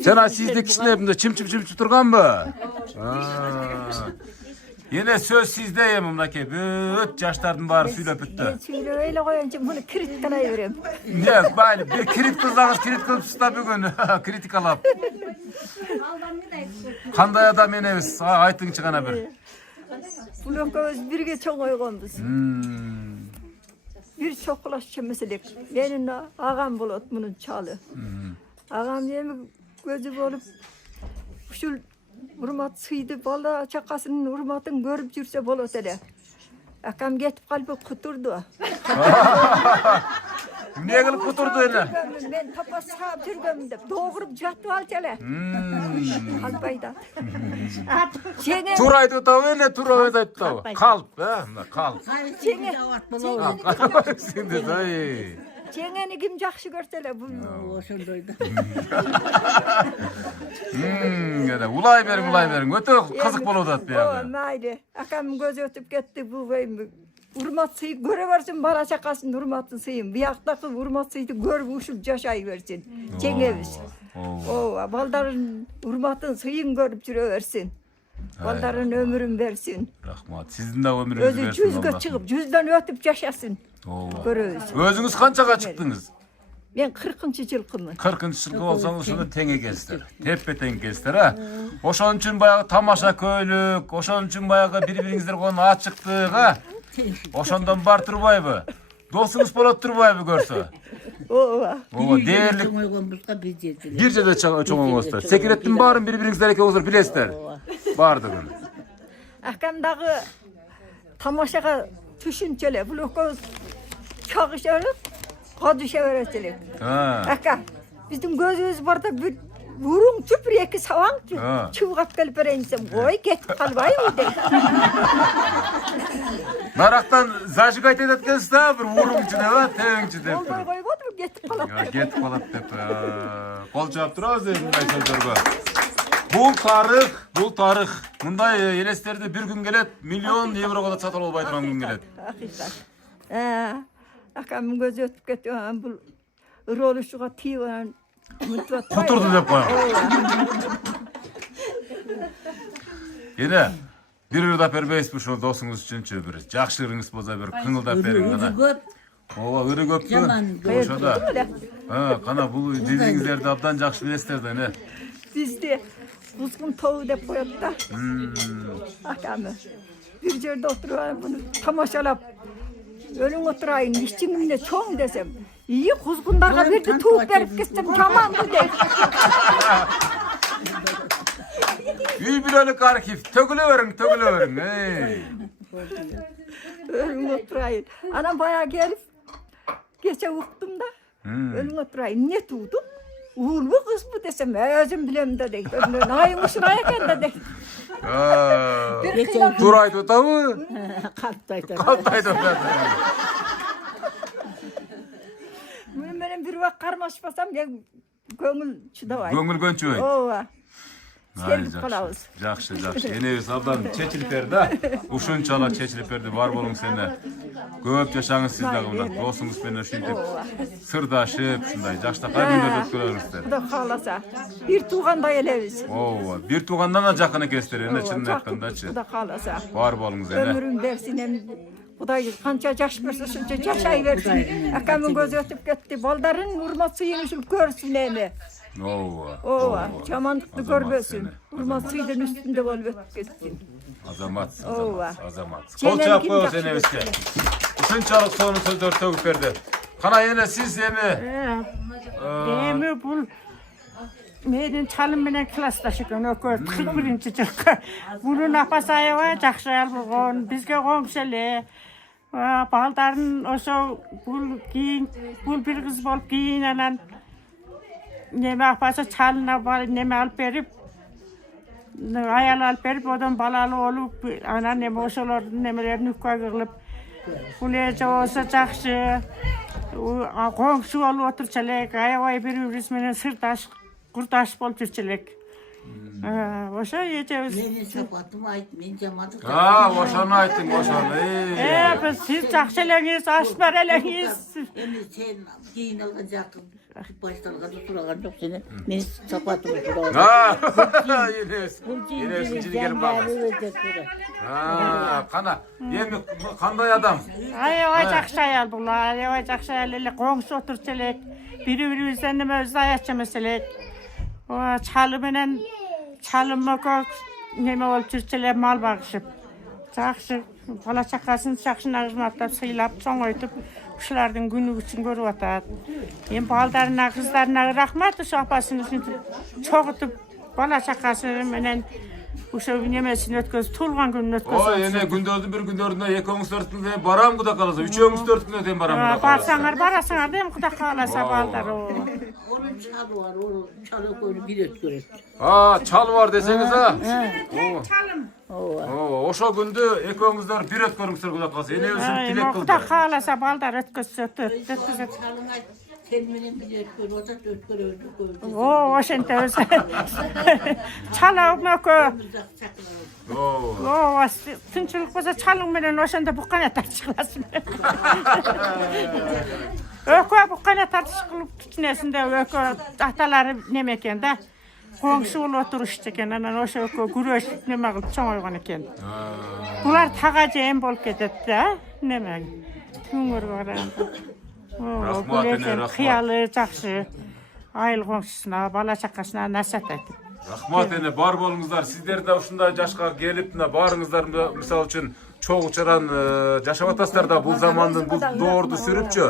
Жана сизди кичине мындай чым-чым турганбы? Эне сөз сизде эми мынакей бүт жаштардын баары сүйлөп бүттү. Сүйлөй эле коеюнчу муну критикалай берем. Не, байли бир критик кылсаңыз критик кылыпсыз да бүгүн критикалап. Кандай адам энебиз? Айтыңчы гана бир. Бул экөөбүз бирге чоң ойгонбуз. Бир чокулашчу маселе. Менин агам болот мунун чалы. Агам эми көзү болуп ушул урмат сыйды бала чакасынын урматын көрүп жүрсө болот эле. Акам кетип калып кутурду. Эмне кылып кутурду эне? Мен топос саап жүргөм деп догуруп жатып алчу эле. Албайда. Тура айтып атабы эне, тура айтып атабы? Калп, калп. Жеңени ким жакшы көрсө эле бул ошондойду. Улай бериң. Өтө кызык болуп атат буягы. Майли. Акам көзү өтүп кетти бул урмат сый көрө берсин, бала чакасын урматын сыйын. Бияктагы урмат сыйды көрүп ушуп жашай берсин. Жеңебиз. Балдарын урматын сыйын көрүп жүрө берсин. Балдарын өмүрүн берсин. Рахмат. Сиздин да өмүрүңүздү берсин. Өзү жүзгө чыгып, жүздөн өтүп жашасын. Көрөбүз. Өзүңүз канчага чыктыңыз? Мен 40-жылкымын. 40-жылкы болсоңуз ошондо тең экенсиздер. Теппе-тең экенсиздер, Ошон үчүн баягы тамаша көйлүк, ошон үчүн баягы бири-бириңиздер койгон ачыктык, Ошондон бар турбайбы? Досуңуз болот турбайбы көрсө? Ооба. Дээрлик. Бир жерде чоңойгонсуздар. Секреттин баарын бири-бириңиздер экөөңүздөр билесиздер. Бардыгын. Акам дагы тамашага түшүнчү эле. Бул экөөбүз чагыша берип, кадыша берет элек. Ака, биздин көзүбүз барда бир уруң түп эки сабаңчы. Чугап келип берейин десем, ой, кетип калбайбы дейт. Нарактан зажигать этет экенсиз да, бир уруңчу деп, теңчү деп. Болбой койбодубу, кетип калат деп. Кетип калат деп. Кол жаап турабыз мындай сөздөргө. Bul tarih. Mınday elesтерди bir gün gelet, milyon euroga da satып албай турган gün gelet. Hakikat. Akamın gözü ötüp ketiyor. Bu roluşuğa tiyan. Kuturdu dep koyam. Ene bir ырдап бербейсизби ошо досуңуз үчүнчү бир жакшырыңыз болсо бир кыңылдап бериң кана. Ооба, ыры көппү. Ошо да. Кана бул дизиңиздерди абдан жакшы билесиздер да, эне. Bizde kuzgun tavuğu da koyup da. Akamı. Bir yerde oturuyor bunu tamaşalap. Ölüm oturayım, işçimimle çoğun desem. İyi kuzgunlarga bir de tavuk verip gitsem tamam mı de. Үй бүлөлүк архив, төгүлө бериң. Ölüm oturayım. Anam bayağı gelip geçe uçtum da. Ölüm oturayım. Ne tuğdum? Uğur mu kız mı desem, özüm bilem de deyip. Naymışın ayakən de deyip. Turaydı da mı? Kalptaydı. Benim bir vak karmaşmasam ya göngül çıdavay. Göngül gönçüy. Ova. Жакшы. Энебиз абдан чечилип берди да. Ушунчалык чечилип берди. Бар болуң сене. Көп жашаңыз сиз дагы мына досуңуз менен ушинтип сырдашып, ушундай жаштакай күндөрдү өткөрөңүздөр. Кудай кааласа, бир туугандай элебиз. Ооба, бир туугандан да жакын экенсиздер, эне чынын айткандачы. Кудай кааласа. Бар болуңуз эне. Ömrüm bersin hem Kuday kança yaş versin, şunca yaşay versin. Akamın gözü ötüp gitti. Baldarın urma suyunu görsün emi. Ova, çamanlıklı görmesin. Urma suyunun üstünde olup gitsin. Azamat. Kol çap koyuyoruz enebizge. Uşunçalık sonu sözdör tөгүп берди. Kana yine siz emi? Emi bul. Menin çalım menen klassdaşıkın ökör, 41-ci жылкы. Bunun apası ayıva жақшаял bulğun, bizge komşeli. Baldарын oşo bul bir kız bolup giyinen. Neme apası çalına neme alıp berip, ayal alıp berip, odan balalı olup, ana neme oşoların nemelerini ukka kılıp. Bul ece olsa жақşı. Komşu olup oturçalek, ayavay bir menen sırdaş. Kurtaş bol Türkçelik. Oşo yetemiz. Meni sapatım ayt, men jamadık. Oşonu aytdың, oşonu. Biz siz жақшылаңыз, ашбаралаңыз. Endi sen giyin algan jakın. Baştalga tutulagan yok seni. Men sapatım tutulagan. Yine sinçini gelip bakmaz. Kana, emi kanday adam? Ayava жақшы ayal bular, ayava жақшы ayal ele komşu oturçelek. Biri-birimizden neme özü ayatça meselek. Çalımı neme olup Türkçeler mal bağışıp. Жақшы, bala çakasını жақшına hizmetlap, sıylap, çoğun oytup, kuşlardın günü için görüp atat. Baldarına, kızlarına rahmat, şu apasını çoğutup, bala çakasını menen uşa nemesini ötközüp, tulgan gününü ötközüp. O ene gündördün bir gündördüne ekoңuz törtүндө барам куда каласа, үчөөңүз төртүндө дем барам куда каласа. Барсаңар, барасыңар дем куда каласа балдар. Onun çalı var, onun çalı koyunu bir ötkörür. Çal var deseniz ha? Çalım. Oşo gündü ekoңuzдар bir ötkөрүңүздөр куда калса. Эне өзүм тилек кылды. Куда каласа балдар ötközüp. Sen menen bir ötkör, o da ötkörürdü. Oşente özü. Çalağım ökö. Tınçılık olsa çalın menen oşente bukkana tartışılasın. Ökö bukkana tartış kılıp tütünesinde ökö ataları nemeken de. Komşu olup oturuştu eken, anan oşo ökö güreş neme kılıp çoğun oygan eken. Bular tagacı em bolup keteti de, neme. Tüngür varanda. Kıyalı, жақшы. Айыл komşusuna, bala çakasına nasihat aytып. Rahmat ene, bar bolуңуздар. Сиздер да ушундай жашка келип, барыңыздар мисалы үчүн чоң учуран жашап атасыздар да бул замандын бул доорду сүрүпчү.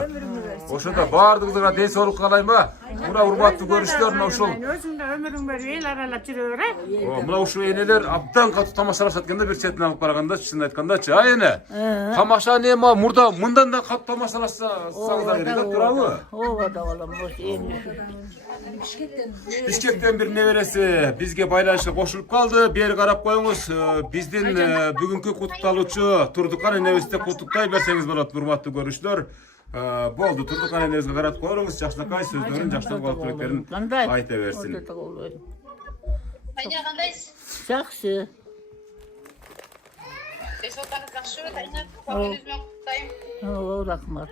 Ошондо баардыгыңызга ден соолук каалайм. Мына урматтуу көрүштөр, мына ушул. Өзүңдө өмүрүң бер эл аралап жүрө бер. Мына ушул энелер абдан катуу тамашалашат экен да, бир четине алып караганда, чынын айткандачы. Эне. Тамаша нема мурда мындан да катуу тамашалашсаңыздар керек турабы? Ооба да болом, эми. Бишкектен бир небереси бизге байланышка кошулуп калды. Бери карап коюңуз. Биздин бүгүнкү куттукталуучу Турдукан энебизди куттуктай берсеңиз болот, урматтуу көрүүчүлөр. Болду, Турдукан энебизге карап коюңуз, жакшынакай сөздөрүн, жакшылык алып келектерин айта берсин. Tanya kandayız? Жақсы. Resultanız жақсы, Tanya. Көңіліңізбен құттықтаймын. О, рахмат.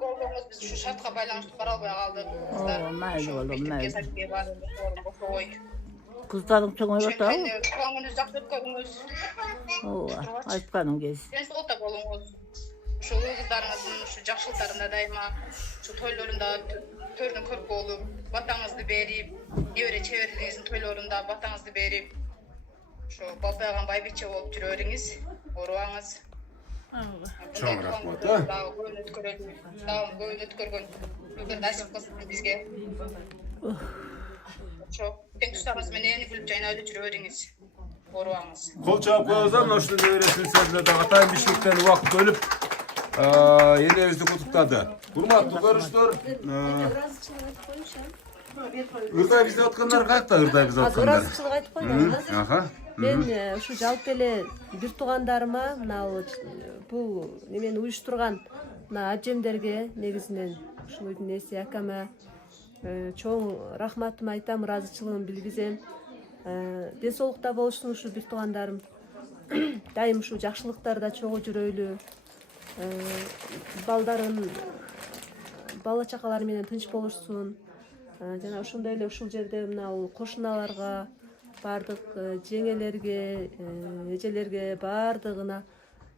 Болуңыз біз şu şartқа байланышты бара албай қалдық. О, майлы болом, майлы. Сәтке бардым, орын болса ой. Қыздарың чоңайып атабы? Көңіліңіз жақсы өткөрүңүз. О, айтқаның кез. Денсаулықта болуңуз. Şu kızlarınızın şu жақшылықтарында дайыма, şu toylarında төрдүн көрк болуп, батаңызды берип, небере чеберлигиңиздин тойлорунда батаңызды берип, şu балпайган байбиче болуп жүрөрүңүз, оруаңыз. Чоң рахмат. Дагы көйүн өткөргөн бүгүн насип кылсын бизге. Şu тең туштарыңыз менен күлүп жайнап жүрөрүңүз, оруаңыз. Кол чаап коебуз, мына ушундай небересин сөзүнө дагы атайын биштиктен убакыт бөлүп энебизди куттуктады. Урматтуу көрүүчүлөр, ырдай бизде аткандар каякта, ырдай бизде аткандар? Ыраазычылык айтып койдум. Аха. Мен ушу жалпы эле бир туугандарыма мына бул немени уюштурган мына ажемдерге негизинен ушунун эси акама чоң рахматымды айтам, ыраазычылыгымды билгизем. Ден соолукта болушун ушу бир туугандарым. Дайым ушу жакшылыктарда чогуу жүрөйлү. Балдарын бала чакалары менен тынч болушсун. Жана ошондой эле ушул жерде мына кошуналарга, бардык жеңелерге, эжелерге бардыгына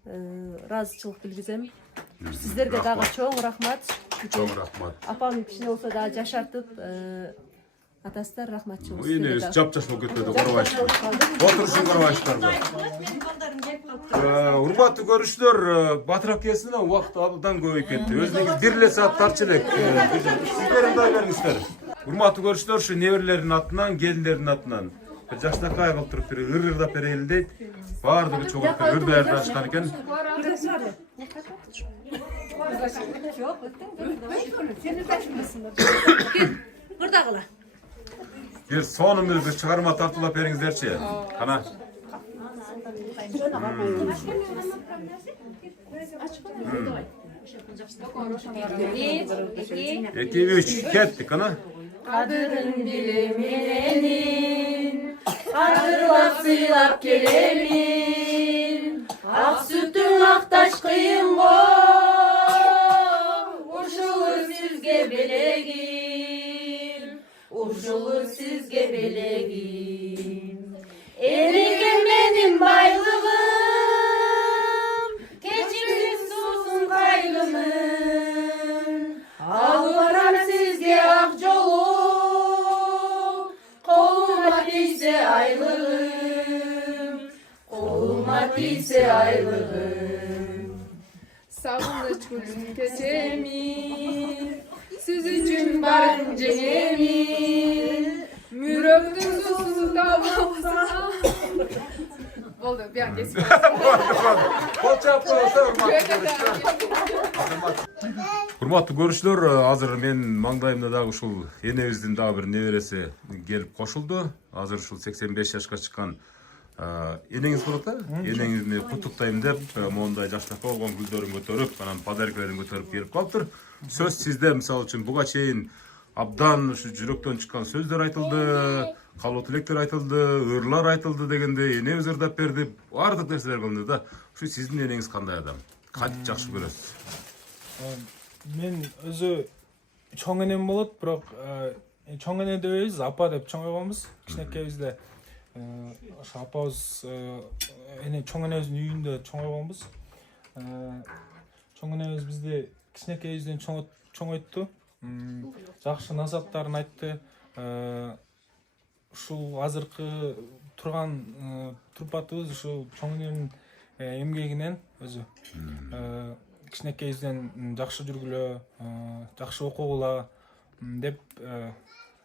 ыраазычылык билгизем. Сиздерге дагы чоң рахмат. Чоң рахмат. Апам кичине болсо дагы жашартып, атасыздар, рахматчы болсун. Энебиз жапжаш болуп кетпеди, карабайсыздар. Отурушун карабайсыздарбы? Урматтуу көрүүчүлөр, батыраак келсин, убакыт абдан көбөйүп кетти. Өзүңүз бир эле саат тарчы элек. Сиздер ындай бериңиздер. Урматтуу көрүүчүлөр, ушу неберелердин атынан, келиндердин атынан бир жаштакай кылып туруп бир ырырдап берели дейт. Баардыгы чогулуп ырдай ырдашкан экен. Кырдагыла. Бир сонун бир чыгарма тартуулап бериңиздерчи. Кана. 2-3 kettik ana. Kadırın bilemenin, kadırlap sıylap gelemin, ak sütün aktaş kıyın go, uşulur sizge belegim, uşulur sizge belegim. Erigen benim baylığım, keçimiz susun kaylımın, alıram sizge ak yolu, koluma değse aylığım, koluma değse aylığım. Savunluç gülün kesemi, siz için varım cenemi, müröktün susuz davasına. Oldu, bir an geçsin. Урматтуу көрүүчүлөр, азыр мен маңдайымда дагы ушул энебиздин дагы бир небереси келип кошулду. Азыр ушул 85 жашка чыккан энеңиз болот да? Энеңизди куттуктайм деп, мондай жаштакка болгон гүлдөрүн көтөрүп, анан подаркаларын көтөрүп келип калыптыр. Сөз сизде, мисалы үчүн буга чейин абдан ушу жүрөктөн чыккан сөздөр айтылды, калуу тилектер айтылды, ырлар айтылды дегенде энебиз ырдап берди, баардык нерселер кылынды да. Ушу сиздин энеңиз кандай адам? Кантип жакшы көрөсүз? Мен өзү чоң энем болот, бирок чоң эне дебейбиз, апа деп чоң койгонбуз. Кичинекейибизде ошо апабыз эне чоң энебиздин үйүндө чоң койгонбуз. Чоң энебиз бизди кичинекейибизден чоңойтtu. Жакшы насааттарын айтты. Ушул азыркы турган турпатыбыз ушул чоң энемдин эмгегинен өзү. Кичинекейибизден жакшы жүргүлө, жакшы окугула деп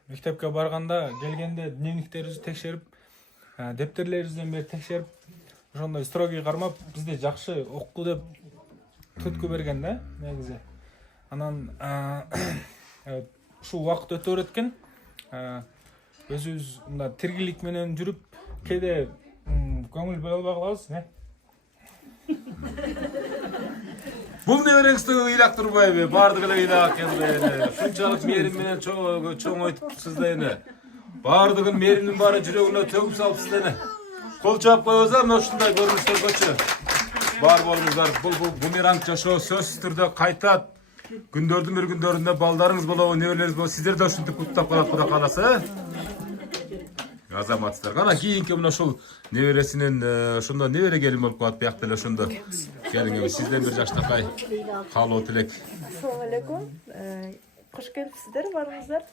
мектепке барганда келгенде дневниктерибизди текшерип, дептерлерибизден бери текшерип, ошондой строгий кармап, бизди жакшы окку деп түрткү берген да, негизи. Анан ушул убакыт өтө береткен, өзүбүз мында тиргилик менен жүрүп, кээде көңүл бөлө албай калабыз, Бул небереңизди ыйлак турбайбы? Бардык эле ыйлак келди. Шунчалык мээрим менен чоңойтупсуз да эне. Bardığın merinin bari yüreğine tövüp salıp sizlerine. Kol çap koyuyorlar mı? Şunday görünüşler koçu. Bar bolunuzlar. Bu bumerang yaşao söz türde kaytat. Gündördün bir gündöründe baldarınız bolo, neverleriniz bolo. Sizler de şunday kutlap kalat kuda kalasa. Azamatlar. Kana kiyinki mına şol neveresinin şunda nevere gelin bolup kalat beyaktala şunda. Gelin gibi sizden bir yaşta kay. Kalo tilek. Assalamu alaikum. Hoş gelipsizler, barыңыздар.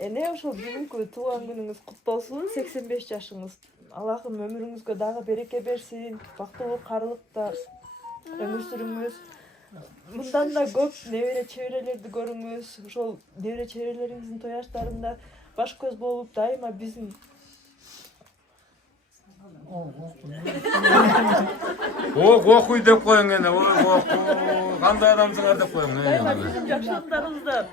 Ene ошол бүгүнкү туулган күнүңүз куттуу болсун. 85 жашыңыз. Аллахым өмүрүңүзгө дагы береке берсин. Бактылуу, карылыкта өмүр сүрүңүз. Мындан да көп небере чеберелерди көрүңүз. Ошол небере чеберелериңиздин тояштарында баш көз болуп дайыма биздин Okuy деп koyun ene. Kандай adamsınlar деп koyun. дайыма биздин жакшылыктарыбызда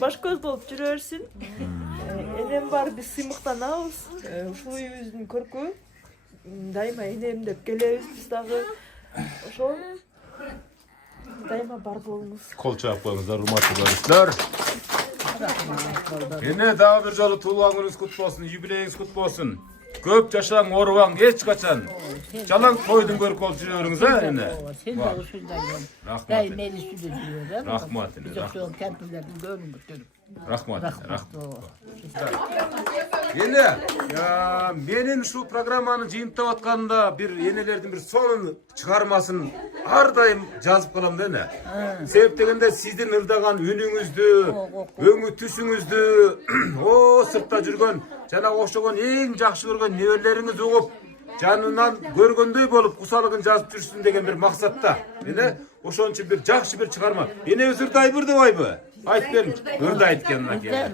баш көз болуп жүрө берсин. Энем бар, биз сыймыктанабыз. Ушул үйүбүздүн көркү. Дайыма энем деп келебиз биз дагы. Ошол дайыма бар болуңуз. Kol çap koyunuzlar, urmatlı barışlar. Ene daha bir jolu tuğlan gününüz kutlu olsun, jubileyiniz kutlu olsun. Köp yaşan, orvan, hiç kaçan. Çalan koydun görüp ol jürüyorsunuz ha ene. Sen de usuldan Rahmat. Dayı meclisi de diyor. Rahmat. Biz de şu kentlerden görmüş. Rahmat. Ene, ya benim şu programmanı jıyıntap atkanında bir yenelerden bir sonun çıkarmasın her daim жазып kalam da ne? Sebep degende sizden ırdagan ünüңüzdü, öңü tüsüңüzdü, o sırtta жүрgön, jana okşogon eң жакшы көргөн неберлериңиз угуp, janынан көргөндөй болуp кусалыгын жазып жүрсүн деген bir максатта. Ene, oşon için bir жакшы bir çıkarma. Ene özürde aybırdı bayby. Ayt berim, ırda aytken nake.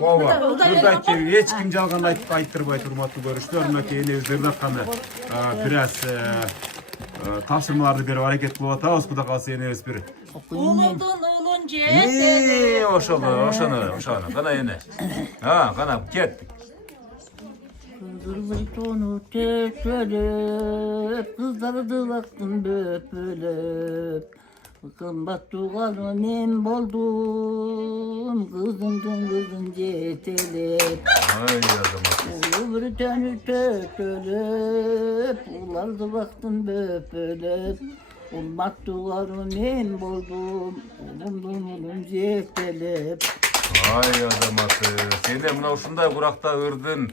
Ova, ırda aytken hiç kim жалган ayttırбай урматтуу көрүштөр, nake ene özürde atkanda biraz tavsırmalardı berip hareket kılıp atabız, kuda kalsa ene öz bir. Uludun ulun жетелеп. Oşana, kana ene. Ha, kana, kettik. Kızıl tonu tökülüp, kızlardı baktım böpülüp. Kımbat tuğalı men boldum, kızın жетелеп. Ay yazamaz. Ulu bir tönü tökülüp, ulardı baktım böpülüp. Kımbat tuğalı men boldum, ulun жетелеп. Ay yazamaz. Sen de mına uşunday kurakta ırdın.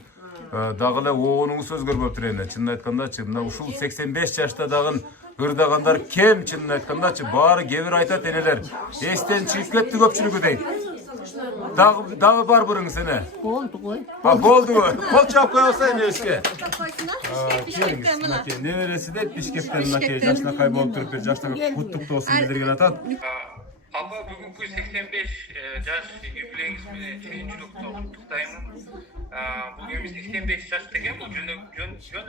Dağıla oğunuңuz söz görmöp ene. Çınını aytkanda-çı, mına uşul 85 yaşta dağın ırdagandar kem çınını aytkanda-çı. Bari gebir aytat eneler. Esten çıkıp ketdi köpçülügü deyip. Dağı bar bırыңыз ene. Boldu koy. Ha boldu mu? Kol çap koyalsa ene eske. Neveresi de Bişkek'ten nake yaşına kaybolup durup bir yaşta kutlukta olsun bildirgen atat. Apa бүгүнкү 85 жаш юбилейиңиз менен чыйынчылыкта куттуктаймын. Бул эми 85 жаш деген бул жөн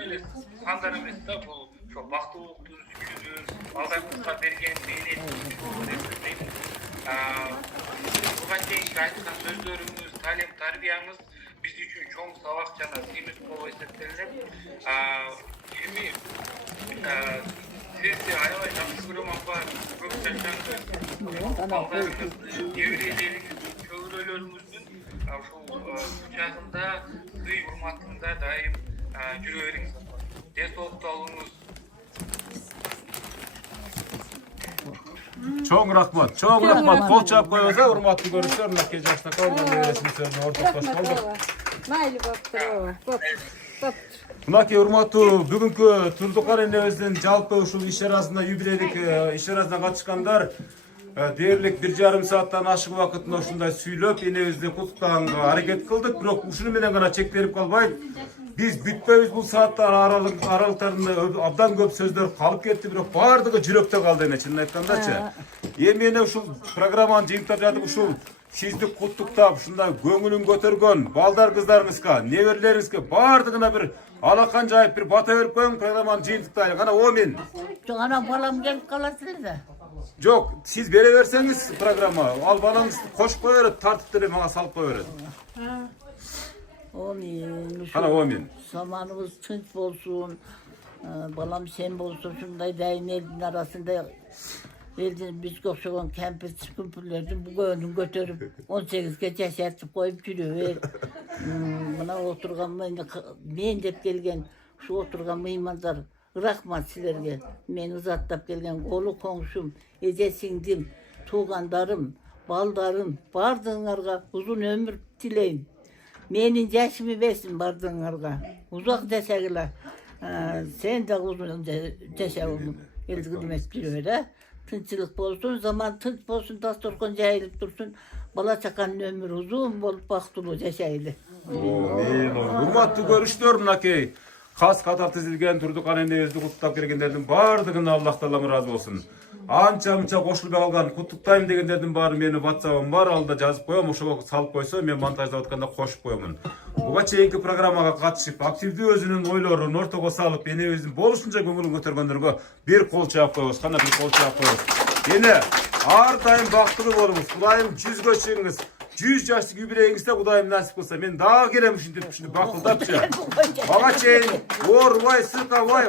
эле сандар эмес да, бул ошо бактылуулукту сүйлөдүн, балдарыбызга берген мээнетин деп эсептейм. Буга чейинки айткан сөздөрүңүз, талим тарбияңыз биз үчүн чоң сабак жана сыймык болуп эсептелинет. Эми сизди аябай жакшы көрөм апа, көп жашаңыз, балдарыңыз, неберелериңиздин, чөбүрөлөрүңүздүн ушул кучагында, сый урматында дайым жүрө бериңиз апа. Ден соолукта болуңуз. Çoğun rahmat. Kol çap koyuyorsa urmatlı görüşler. Nake yaşta kalmadı. Resmi sözünü ortak olduk. Mayli baptır. Nake urmatlı bugünkü Turdukar enebizden jalpı uşul iş arasında jubileydik. İş arasına katışkanlar değerlik 1,5 saattan aşık vakitinde şunday süylöp enebizde kutluktan hareket kıldık. Bırak uşunu menen gana çektirip kalbay. Biz bütpemiz bu saatler aralıklarında abdan köp sözler kalıp ketti, bırak bardığı jürökte kaldı ene çınını aytkanda-çı. Emine uşul programmanı jıyıntap jatıp uşul sizdi kutluktab, şunday göңүлүн көтөргөн балдар кыздарыңызга, неберлериңизге бардыгына bir алакан жайып bir бата берип коюң, программаны жыйынтыктайлы. Кана о мен. Ana balam gelip kalasınız da. Жок, siz бере берсеңиz программа, ал балаңыз кошуп кое берет, тартып деле мага салып кое берет. Amin. Ana o men. Zamanımız tınç olsun. Balam sen bolsun, şunday dayın elinin arasında Elden biz koşulan kempir kümpürlerden bu gönlünü götürüp 18 gece yaşatıp koyup yürüyor. Buna oturgan men dep gelgen şu oturgan meymanlar rahmat sizlerge. Men uzattap gelgen kolu komşum, ece singdim, tuğandarım, baldarım, bardığınlarga uzun ömür dileyin. Menin yaşımı versin bardığınlarga. Uzak desegiler. Sen de uzun yaşa oğlum. Eldiğim ettiriyor ha. Tınçılık olsun, zaman tınç olsun, dasturkan jayılıp dursun. Bala çakanın ömrü uzun bolup baktulu yaşaylı. Hurmatlı görüşler minakey. Kas katar tizilgen turduk annemizdi kutlap kelgenlerдің бардығына Аллах Тағалам разы болсын. Анча-мынча кошулуп калган куттуктайм дегендердин баары менин WhatsApp'ым бар, алда жазып коем, ошого салып койсо мен монтаждап атканда кошуп коемун. Буга чейинки программага катышып, активдүү өзүнүн ойлорун ортого салып, энебиздин болушунча көңүлүн көтөргөндөргө бир кол чаап коебуз. Кана бир кол чаап коебуз. Эне ар дайым бактылуу болуңуз. Кудайым 100гө чыгыңыз. 100 жаштык юбилейиңизде Кудайым насип кылса, мен дагы келем ушинтип бакылдапчы. Мага чейин оорубай, сыркабай,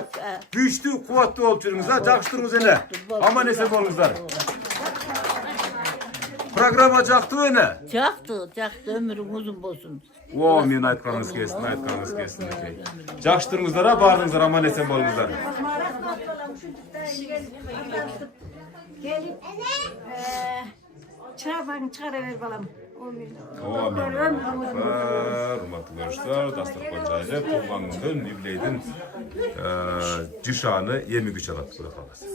күчтүү, кубаттуу болуп жүрүңүз, жакшы туруңуз эне. Аман эсен болуңуздар. Программа жактыбы эне? Жакты, ömrүң uzun болсун. О, мен айтканыңыз келсин. Жакшы туруңуздар, баарыңыздар аман эсен болуңуздар. Gelip çırağını çıkarıver balam. Урматтуу көрүштөр, дастаркан жайылып, туулган күндүн, юбилейдин жышааны эми күч алат, Кудай кааласа.